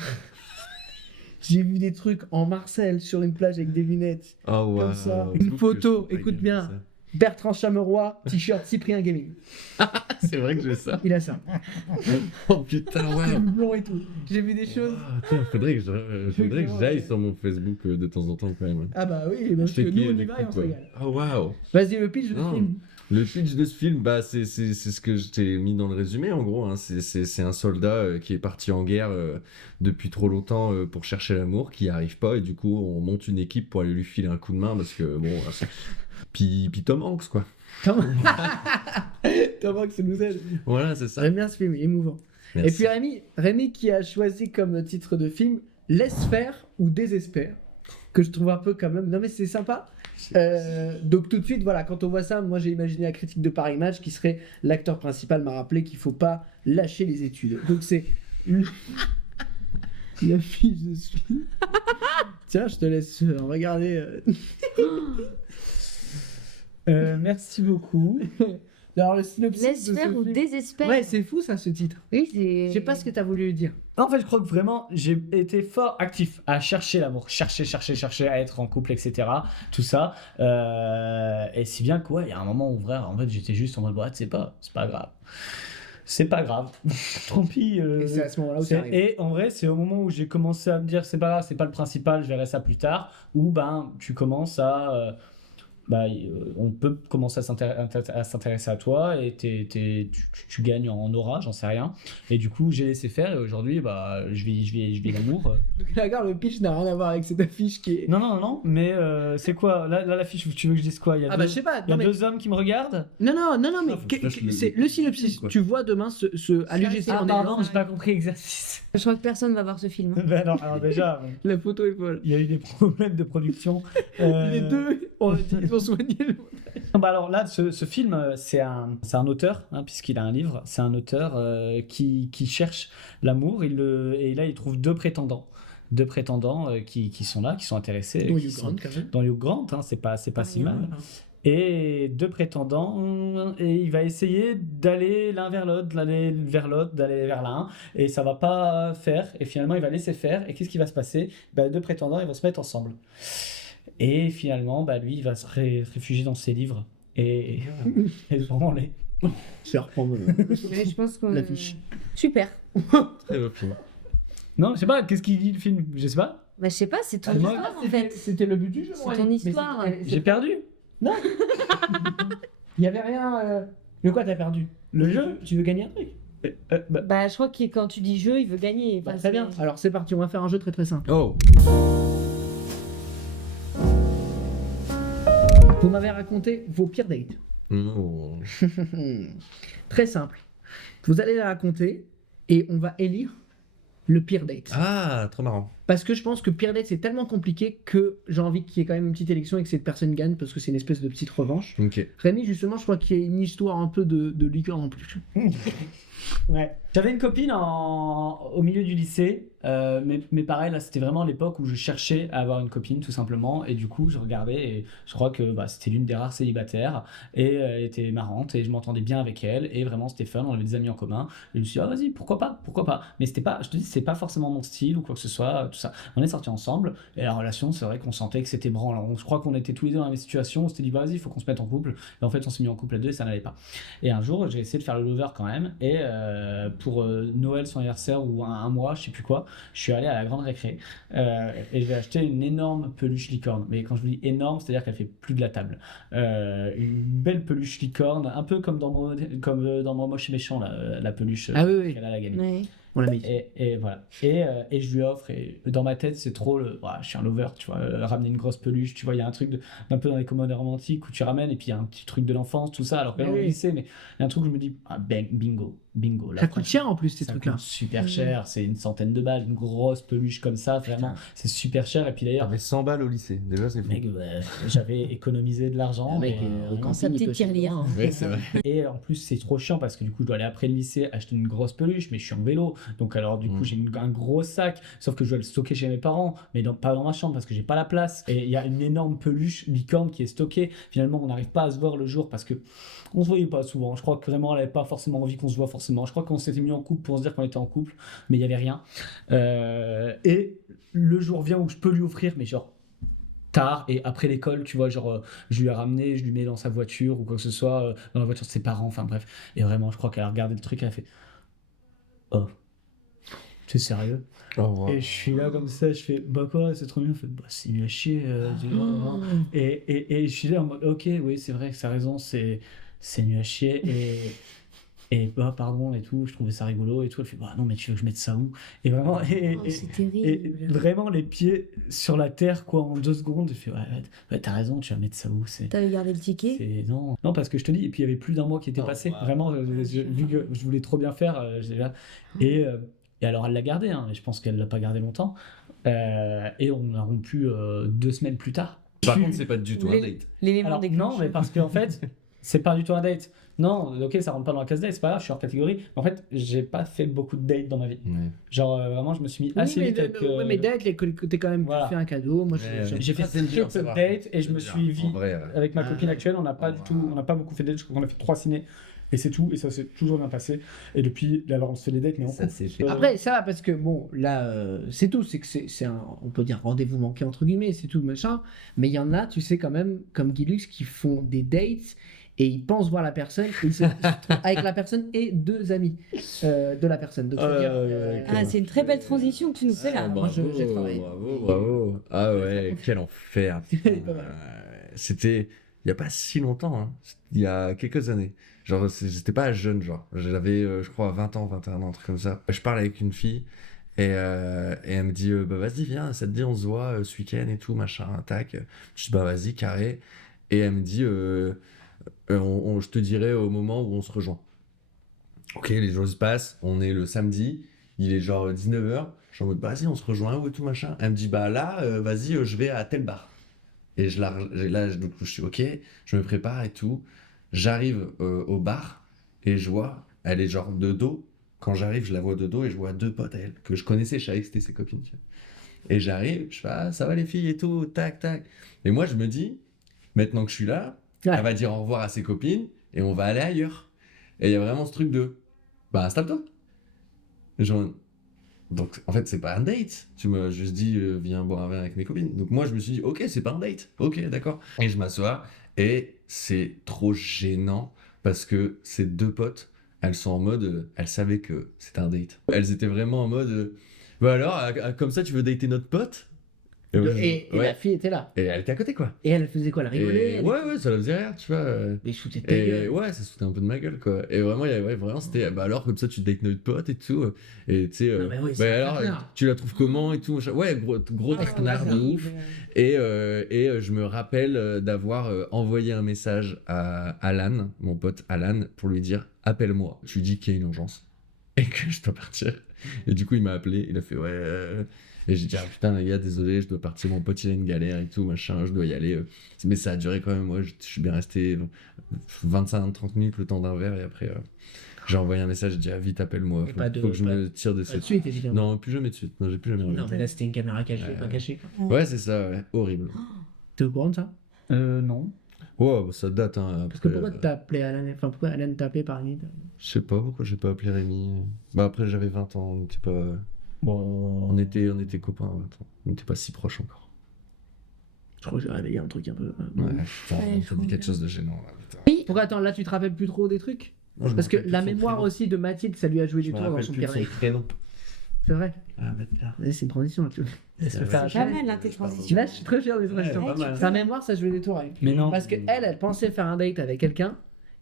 J'ai vu des trucs en Marseille sur une plage avec des lunettes. Oh wow. Comme ça. Une photo, écoute bien. Bertrand Chameroy, t-shirt Cyprien Gaming. C'est vrai que j'ai ça. Il a ça. Oh putain, ouais. Blond et tout. J'ai vu des choses. Ah, attends, faudrait que j'aille sur mon Facebook de temps en temps quand même. Ah bah oui, parce que nous on y va et on se régale. Oh waouh. Vas-y, le pitch de Non. film. Le pitch de ce film, bah, c'est ce que je t'ai mis dans le résumé en gros. Hein. C'est un soldat qui est parti en guerre depuis trop longtemps pour chercher l'amour, qui n'y arrive pas, et du coup on monte une équipe pour aller lui filer un coup de main parce que bon, Puis Tom Hanks, quoi. Tom Hanks nous aide. Voilà, c'est ça. J'aime bien ce film, émouvant. Merci. Et puis Rémi qui a choisi comme titre de film Laisse faire ou désespère, que je trouve un peu quand même. Non mais c'est sympa. Donc tout de suite, voilà, quand on voit ça, moi j'ai imaginé la critique de Paris Match qui serait l'acteur principal m'a rappelé qu'il faut pas lâcher les études. Donc c'est l'affiche de ce film. Tiens, je te laisse regarder. Merci beaucoup. Alors le synopsis Laisse de ce faire ou film- désespère. Ouais, c'est fou ça ce titre. Oui, c'est. Je sais pas ce que t'as voulu dire. En fait, je crois que vraiment, j'ai été fort actif à chercher l'amour, chercher, à être en couple, etc. Tout ça. Et si bien que, ouais, il y a un moment où, vrai, en fait, j'étais juste en mode, ouais, c'est pas grave. C'est pas grave. Tant pis. Et c'est à ce moment-là où ça arrive. Et en vrai, c'est au moment où j'ai commencé à me dire, c'est pas grave, c'est pas le principal, je verrai ça plus tard, où ben, tu commences à. On peut commencer à s'intéresser à toi et tu gagnes en aura, j'en sais rien. Et du coup, j'ai laissé faire et aujourd'hui, bah, je vis l'amour. Donc regarde, le pitch n'a rien à voir avec cette affiche qui est. Non, mais c'est quoi là, l'affiche, tu veux que je dise quoi? Il y a Ah bah je sais pas. il y a deux hommes qui me regardent. Non, mais Ah, faut que tu fasses c'est le synopsis. quoi. Tu vois demain à l'UGC Ah, en pardon, écran. j'ai pas compris l'exercice. Je crois que personne va voir ce film. hein. Ben non, alors déjà, La photo est folle. il y a eu des problèmes de production. Les deux, ils ont soigné le. Bah alors là, ce film, c'est un auteur, hein, puisqu'il a un livre. C'est un auteur qui cherche l'amour. Et là, il trouve deux prétendants qui sont là, qui sont intéressés. Donc, qui Hugh sont Grant, quand même. dans Hugh Grant, hein, c'est pas si mal. Et deux prétendants, et il va essayer d'aller l'un vers l'autre, d'aller vers l'un, et ça va pas faire. Et finalement, il va laisser faire. Et qu'est-ce qui va se passer? Bah, deux prétendants, ils vont se mettre ensemble. Et finalement, bah, lui, il va se réfugier dans ses livres et se branler. Je vais reprendre. Mais je pense qu'on. L'affiche. Super. Très beau film. Non, je sais pas, qu'est-ce qu'il dit le film? Je sais pas. Bah, je sais pas, c'est ton Ah, moi, histoire en fait. C'était le but du jeu. C'est ton histoire. J'ai perdu. Il y avait rien. De quoi t'as perdu? Le jeu. Tu veux gagner un truc? Bah, je crois que quand tu dis jeu, il veut gagner. Bah, Enfin, très bien. Alors c'est parti, on va faire un jeu très très simple. Oh. Vous m'avez raconté vos pires dates. Non. Très simple. Vous allez la raconter et on va élire le pire date. Ah, trop marrant. Parce que je pense que pire date c'est tellement compliqué que j'ai envie qu'il y ait quand même une petite élection et que cette personne gagne parce que c'est une espèce de petite revanche. Ok. Rémi, justement, je crois qu'il y a une histoire un peu de liqueur en plus. Ouais. J'avais une copine au milieu du lycée, mais pareil, là c'était vraiment l'époque où je cherchais à avoir une copine tout simplement, et du coup je regardais et je crois que bah, c'était l'une des rares célibataires, et elle était marrante et je m'entendais bien avec elle, et vraiment c'était fun, on avait des amis en commun, et je me suis dit, ah vas-y, pourquoi pas, mais c'était pas, je te dis, c'est pas forcément mon style ou quoi que ce soit, tout ça. On est sortis ensemble, et la relation, c'est vrai qu'on sentait que c'était branlant, je crois qu'on était tous les deux dans la même situation, on s'était dit, bah, vas-y, il faut qu'on se mette en couple, et en fait on s'est mis en couple à deux et ça n'allait pas. Et un jour, j'ai essayé de faire le lover quand même, et pour Noël, son anniversaire ou un mois, je sais plus quoi, je suis allé à la grande récré et j'ai acheté une énorme peluche licorne. Mais quand je vous dis énorme, c'est-à-dire qu'elle fait plus de la table. Une belle peluche licorne, un peu comme dans Moche et Méchant, la peluche Ah oui. qu'elle a la gamine. Ouais. On l'a mis. Et voilà. Et je lui offre, et dans ma tête, c'est trop je suis un lover, tu vois, ramener une grosse peluche, tu vois, il y a un truc un peu dans les comédies romantiques où tu ramènes, et puis il y a un petit truc de l'enfance, tout ça, alors que là, on Oui. le lycée, mais il y a un truc où je me dis, ah, bingo. Là, Ça coûte cher en plus ces ça trucs-là. coûte super cher, c'est une centaine de balles, une grosse peluche comme ça, vraiment, c'est super cher. Et puis d'ailleurs, T'avais 100 balles au lycée. Déjà, c'est fou. mec, j'avais économisé de l'argent. Le mec, mais, quand sa petite tirelire. Ouais, c'est vrai. et en plus, c'est trop chiant parce que du coup, je dois aller après le lycée acheter une grosse peluche, mais je suis en vélo. Donc, alors, du coup, j'ai un gros sac, sauf que je dois le stocker chez mes parents, mais pas dans ma chambre parce que j'ai pas la place. Et il y a une énorme peluche licorne qui est stockée. Finalement, on n'arrive pas à se voir le jour parce que on se voyait pas souvent. Je crois que vraiment, elle avait pas forcément envie qu'on se voit forcément. Je crois qu'on s'était mis en couple pour se dire qu'on était en couple, mais il y avait rien. Et le jour vient où je peux lui offrir, mais genre tard et après l'école, tu vois, genre je lui ai ramené, je lui mets dans sa voiture ou quoi que ce soit, dans la voiture de ses parents, enfin bref. Et vraiment, je crois qu'elle a regardé le truc, elle a fait, oh, c'est sérieux? Oh, Et je suis là comme ça, je fais, bah quoi, c'est trop bien. Elle fait, bah c'est nul à chier. Tu vois, et je suis là en mode, ok, oui, c'est vrai que ça a raison, c'est nul à chier. Et bah, pardon et tout, je trouvais ça rigolo et tout. Elle fait bah non, mais tu veux que je mette ça où? Et vraiment, Oh, c'est terrible. et vraiment les pieds sur la terre, quoi, en 2 secondes. Je fais ouais, t'as raison, tu vas mettre ça où? T'avais gardé le ticket? Non. Non, parce que je te dis, et puis il y avait plus d'un mois qui était Oh, passé. wow. Vraiment, vu que je voulais trop bien faire, j'étais là. Et alors, elle l'a gardé, hein, mais je pense qu'elle l'a pas gardé longtemps. Et on a rompu 2 semaines plus tard. Par contre, c'est pas du tout un date. L'élément Alors, non, déclencheur. mais parce qu'en fait, c'est pas du tout un date. Non, ok, ça rentre pas dans la case date, c'est pas grave, je suis hors catégorie. Mais en fait, j'ai pas fait beaucoup de dates dans ma vie. Ouais. Genre, vraiment, je me suis mis Oui, assez mais, vite avec. ouais, mais date, t'es quand même Voilà. fait un cadeau. Moi, J'ai fait très peu de dates et je me suis En vrai, avec ma copine actuelle, on n'a pas du wow. tout, on n'a pas beaucoup fait de dates, je crois qu'on a fait 3 ciné et c'est tout, et ça s'est toujours bien passé. Et depuis, alors on se fait des dates, mais on Ça s'est fait. Après, ça va parce que bon, là, c'est tout. C'est que c'est un, on peut dire rendez-vous manqué entre guillemets, c'est tout machin. Mais il y en a, tu sais, quand même, comme Guilux, qui font des dates et ils pensent voir la personne et ils se retrouvent avec la personne et 2 amis de la personne. Donc, c'est-à-dire, Ah, c'est une très belle transition que tu nous fais là. Moi, j'ai travaillé. Bravo. Ah ouais, quel enfer. putain. Pas mal. C'était il y a pas si longtemps, hein. Il y a quelques années. Genre, j'étais pas jeune, genre. J'avais, je crois, 20 ans, 21 ans, un truc comme ça. Je parle avec une fille et elle me dit bah vas-y, viens, ça te dit, on se voit ce week-end et tout, machin, tac. Je dis bah vas-y, carré. Et elle me dit je te dirai au moment où on se rejoint. Ok, les jours se passent, on est le samedi, il est genre 19h. Je suis en mode, bah, vas-y, on se rejoint où et tout machin. Elle me dit, bah là, vas-y, je vais à tel bar. Et du coup, je suis ok, je me prépare et tout. J'arrive au bar et je vois, elle est genre de dos. Quand j'arrive, je la vois de dos et je vois 2 potes à elle que je connaissais, je savais que c'était ses copines. Tu vois. Et j'arrive, je fais, ah, ça va les filles et tout, tac, tac. Et moi, je me dis, maintenant que je suis là, Ouais. elle va dire au revoir à ses copines et on va aller ailleurs. Et il y a vraiment ce truc de, bah, installe-toi. Genre, donc, en fait, c'est pas un date. Tu m'as juste dit, viens boire un verre avec mes copines. Donc, moi, je me suis dit, ok, c'est pas un date. Ok, d'accord. Et je m'assois et c'est trop gênant parce que ces 2 potes, elles sont en mode, elles savaient que c'était un date. Elles étaient vraiment en mode, bah alors, comme ça, tu veux dater notre pote? Et, moi, Et ouais. la fille était là. Et elle était à côté, quoi. Et elle faisait quoi? Elle rigolait? Et ouais, ça la faisait rire, tu vois. Mais shootait ta Et gueule. ouais, ça se foutait un peu de ma gueule, quoi. Et vraiment, vraiment c'était, bah alors, comme ça, tu dates notre pote et tout. Et tu sais, Non, mais oui, bah c'est un alors, traquenard. tu la trouves comment et tout. Machin. Ouais, gros Ah, traquenard de horrible. ouf. Et je me rappelle d'avoir envoyé un message à Alan, mon pote Alan, pour lui dire, appelle-moi. Je lui dis qu'il y a une urgence et que je dois partir. Et du coup, il m'a appelé, il a fait, ouais. Et j'ai dit, ah putain, les gars, désolé, je dois partir, mon pote il a une galère et tout, machin, je dois y aller. Mais ça a duré quand même, moi, je suis bien resté 25-30 minutes le temps d'un verre et après, j'ai envoyé un message, j'ai dit, ah, vite, appelle-moi, Et pas de- faut que je pas- me tire de Pas de cette. suite, évidemment. Non, plus jamais de suite, non, j'ai plus jamais Non, revu. mais là, c'était une caméra cachée, pas cachée. Quoi. Ouais, c'est ça, ouais, horrible. T'es au courant de ça? Non. Ouais, bah, ça date, hein. Parce que après, pourquoi t'as appelé Alan? Enfin, pourquoi Alan t'a appelé par nuit? je sais pas pourquoi j'ai pas appelé Rémi. Bah, après, j'avais 20 ans, on était pas. Bon. On était copains à 20 ans, on n'était pas si proches encore. Je crois que j'ai réveillé un truc un peu. Ouais, putain, Ouais, on je t'a dit comprends. quelque chose de gênant, là, putain. Oui. Pourquoi attends, là tu te rappelles plus trop des trucs? Non, je me Parce que rappelle plus la de son mémoire prénom. aussi de Mathilde, ça lui a joué Je du me tour dans rappelle son plus de son pire prénom. C'est vrai. Ah, bâtard. Vas-y, c'est une transition là. Tu vois. Laisse-le C'est faire Pas Achille. mal, hein, tes transitions. Là, je suis très fier des transitions. pas mal. Sa mémoire, ça jouait des tours. Hein. Mais non. Parce que elle pensait faire un date avec quelqu'un.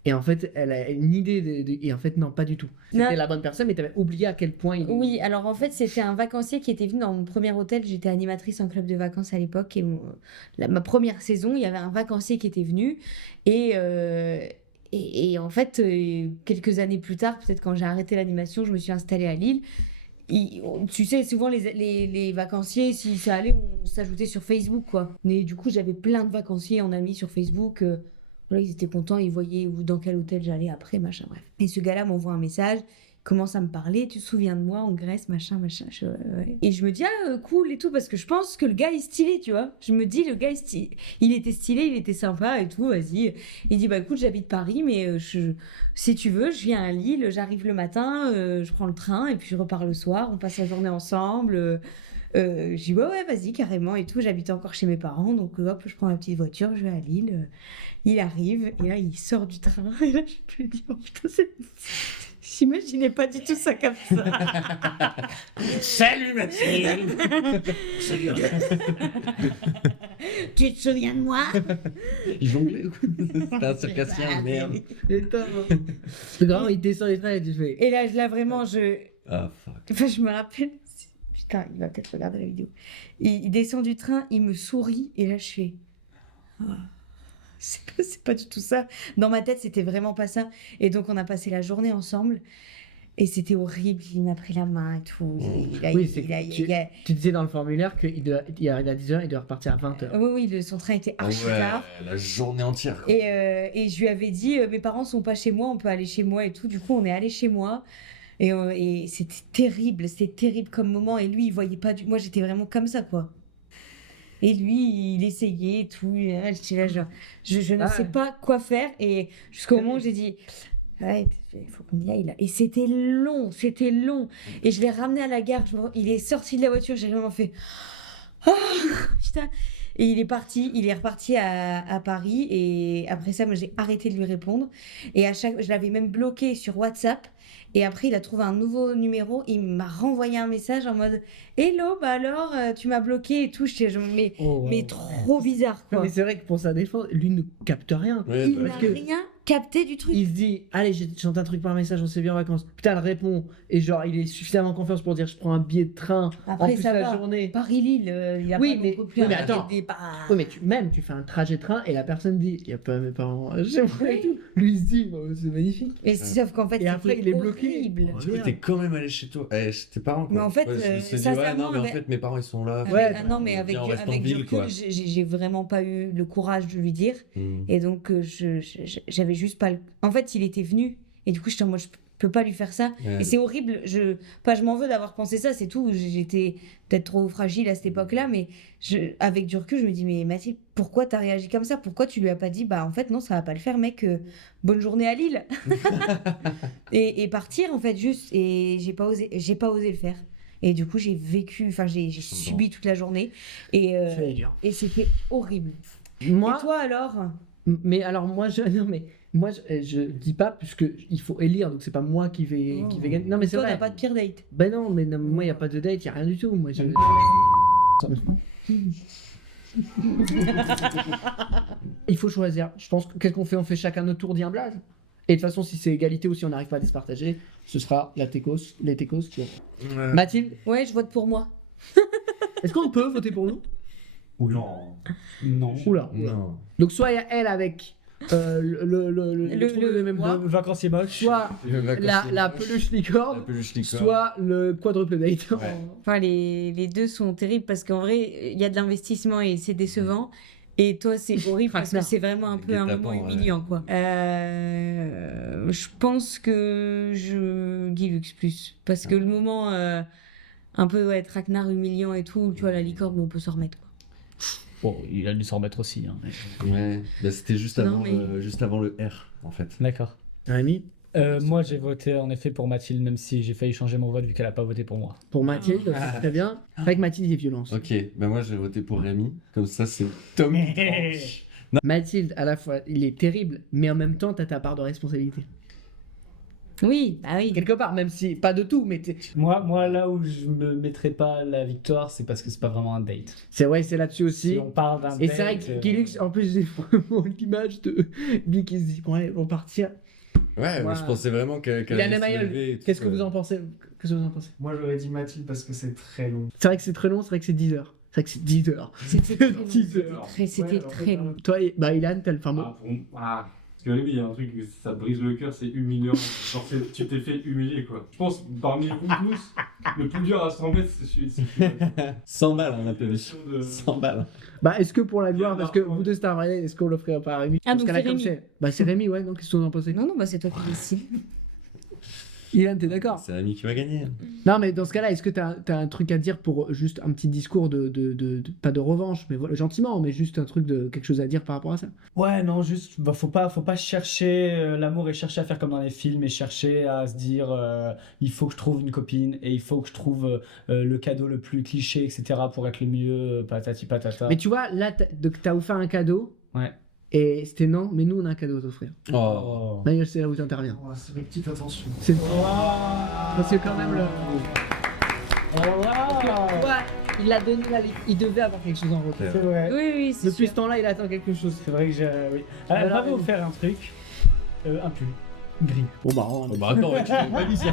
Et en fait, elle a une idée et en fait, non, pas du tout. C'était Non. la bonne personne, mais t'avais oublié à quel point il. Oui, alors en fait, c'était un vacancier qui était venu dans mon premier hôtel. J'étais animatrice en club de vacances à l'époque. Et ma première saison, il y avait un vacancier qui était venu. Et en fait, quelques années plus tard, peut-être quand j'ai arrêté l'animation, je me suis installée à Lille. Tu sais, souvent les vacanciers, si ça allait, on s'ajoutait sur Facebook, quoi. Mais du coup, j'avais plein de vacanciers en amis sur Facebook. Voilà, ils étaient contents, ils voyaient dans quel hôtel j'allais après, machin, bref. Et ce gars-là m'envoie un message, commence à me parler, tu te souviens de moi en Grèce, machin. Ouais. Et je me dis, ah, cool et tout, parce que je pense que le gars est stylé, tu vois. Je me dis, le gars est stylé. Il était stylé, il était sympa et tout, vas-y. Il dit, bah écoute, j'habite Paris, mais si tu veux, je viens à Lille, j'arrive le matin, je prends le train et puis je repars le soir, on passe la journée ensemble. Je dis ouais vas-y carrément et tout, j'habitais encore chez mes parents donc hop je prends ma petite voiture, je vais à Lille, il arrive et là il sort du train et là je me dis oh putain J'imaginais pas du tout ça comme ça. Salut Mathilde. Salut. Tu te souviens de moi? Ils jonglent. C'était un circassien, merde. C'est grand, il descend les trains et tu fais. Et là, vraiment, Ah, fuck. Enfin, je me rappelle. Putain, il va peut-être regarder la vidéo. Il descend du train, il me sourit, et là, je fais. Ah, c'est pas du tout ça. Dans ma tête, c'était vraiment pas ça. Et donc, on a passé la journée ensemble. Et c'était horrible. Il m'a pris la main et tout. Oui, c'est que tu disais dans le formulaire qu'il arrive à 10h, il doit repartir à 20h. Oui, son train était archi tard. La journée entière. Quoi. Et je lui avais dit, mes parents sont pas chez moi, on peut aller chez moi et tout. Du coup, on est allé chez moi. Et c'était terrible comme moment. Et lui, il voyait pas du. Moi, j'étais vraiment comme ça, quoi. Et lui, il essayait et tout. J'étais là, genre, je ne sais pas quoi faire. Et jusqu'au moment où j'ai dit, ouais, il faut qu'on y aille là. Et c'était long. Et je l'ai ramené à la gare. Il est sorti de la voiture. J'ai vraiment fait, oh, putain. Et il est reparti à Paris. Et après ça, moi, j'ai arrêté de lui répondre. Et je l'avais même bloqué sur WhatsApp. Et après, il a trouvé un nouveau numéro. Il m'a renvoyé un message en mode Hello, bah alors, tu m'as bloqué et tout. Mais trop bizarre, quoi. Non, mais c'est vrai que pour sa défense, lui ne capte rien. Ouais, Il n'a rien capté du truc. Il se dit, allez, j'ai chanté un truc par message, on s'est vu en vacances. Putain, elle répond. Et genre, il est suffisamment confiance pour dire, je prends un billet de train Après, en plus ça la va. journée. Paris-Lille, il a Oui, pas mais- non plus oui, mais un attends. départ. Oui, mais tu fais un trajet de train et la personne dit, il n'y a pas mes parents chez moi et tout. Lui, il se dit, bah, c'est magnifique. Et sauf qu'en fait, Et après, c'était il est bloqué. horrible. Du coup, t'es quand même allé chez toi, chez tes parents. Quoi. Mais en fait, je me suis dit, ouais, sincèrement, non, mais en avec- fait, mes parents ils sont là. Ouais, Non, mais avec Viens, on reste en du ville, recul, quoi. j'ai vraiment pas eu le courage de lui dire. Hmm. Et donc, j'avais juste pas. En fait, il était venu. Et du coup, j'étais en mode, je peux pas lui faire ça. Ouais. Et c'est horrible. Je m'en veux d'avoir pensé ça, c'est tout. J'étais peut-être trop fragile à cette époque-là. Mais avec du recul, je me dis, mais Mathilde, pourquoi t'as réagi comme ça? Pourquoi tu lui as pas dit, bah en fait, non, ça va pas le faire, mec. Bonne journée à Lille. et partir, en fait, juste. Et j'ai pas osé le faire. Et du coup, j'ai subi toute la journée. Et c'était horrible. Moi, Et toi alors? mais alors, moi, je dis pas, puisque il faut élire, donc c'est pas moi qui vais gagner. Non, mais c'est Toi, vrai. t'as pas de pire date. Ben non, mais non, moi, il n'y a pas de date, il n'y a rien du tout. Moi, il faut choisir. Je pense que qu'est-ce qu'on fait? On fait chacun notre tour d'Iamblage. Et de toute façon, si c'est égalité ou si on n'arrive pas à se partager, ce sera les Técos qui auront. Mathilde, Ouais, je vote pour moi. est-ce qu'on peut voter pour nous? Ou non. Non. Oula. Non. Donc, soit il y a elle avec le trou de même bras, Le vacancier moche. soit la peluche licorne, soit le quadruple date. Ouais. Enfin, les deux sont terribles parce qu'en vrai, il y a de l'investissement et c'est décevant. Et toi, c'est horrible parce que c'est vraiment un peu un moment Guet-apens, ouais. humiliant, quoi. Je pense que je Guilux plus. Parce que le moment un peu traquenard, humiliant et tout, tu vois, la licorne, on peut s'en remettre, quoi. Bon, il a dû s'en remettre aussi. Hein. Ouais, bah, c'était juste Non, avant le R en fait. D'accord. Rémi, Moi, j'ai voté en effet pour Mathilde, même si j'ai failli changer mon vote vu qu'elle a pas voté pour moi. pour Mathilde, c'est très bien. C'est vrai que Mathilde est violence. Ok, bah moi j'ai voté pour Rémi, comme ça c'est Tom qui tranche. Mathilde, à la fois, il est terrible, mais en même temps, t'as ta part de responsabilité. Oui, bah oui. Quelque part, même si pas de tout, mais Moi, là où je me mettrais pas la victoire, c'est parce que c'est pas vraiment un date. c'est vrai, c'est là-dessus aussi. Si on parle d'un Et date. c'est vrai que Guilux, en plus, j'ai vraiment l'image de lui qui se dit, bon, allez, on va partir. Ouais, moi je pensais vraiment qu'elle Il a allait la se lever et maillot. tout, Qu'est-ce que quoi. vous en pensez? Qu'est-ce que vous en pensez? Moi, j'aurais dit Mathilde parce que c'est très long. C'est vrai que c'est très long, c'est vrai que c'est 10 heures. C'est vrai que c'est 10 heures. C'était très long. 10 heures. C'était très long. Toi, bah, Ilan, t'as le fin mot. Parce que lui, il y a un truc, ça brise le cœur, c'est humiliant. Genre, tu t'es fait humilier, quoi. Je pense, parmi vous tous, le plus dur à se remettre, c'est celui-là. 100 balles on a payé. De... 100 balles. Bah, est-ce que pour la gloire, Il y a parce que Marc, vous deux, Star Marianne, est-ce qu'on l'offrirait pas à Rémi? Ah, Parce donc qu'elle a c'est comme Rémi. Bah, c'est Rémi, ouais, donc qu'est-ce que vous en pensez? Non, bah c'est toi qui décides. Ilan, t'es d'accord? C'est Rémi qui va gagner. Non, mais dans ce cas-là, est-ce que t'as un truc à dire pour juste un petit discours pas de revanche, mais voilà, gentiment, mais juste un truc de quelque chose à dire par rapport à ça? Ouais, non, juste, bah, faut pas chercher l'amour et chercher à faire comme dans les films et chercher à se dire il faut que je trouve une copine et il faut que je trouve le cadeau le plus cliché, etc. pour être le mieux, patati patata. Mais tu vois, là, t'as offert un cadeau. Ouais. Et c'était non, mais nous on a un cadeau à t'offrir. Oh. Manuel, c'est là où tu interviens. Oh, c'est une petite attention. C'est quand même le. Ouais, il l'a donné, il devait avoir quelque chose en retour. C'est vrai. Oui, c'est Depuis sûr. ce temps-là, il attend quelque chose. C'est vrai que j'ai. Oui. Ah, Alors, elle va vous faire un truc. Un pull gris. Bon, marrant. Bah attends, ouais, tu l'avais pas dit ça.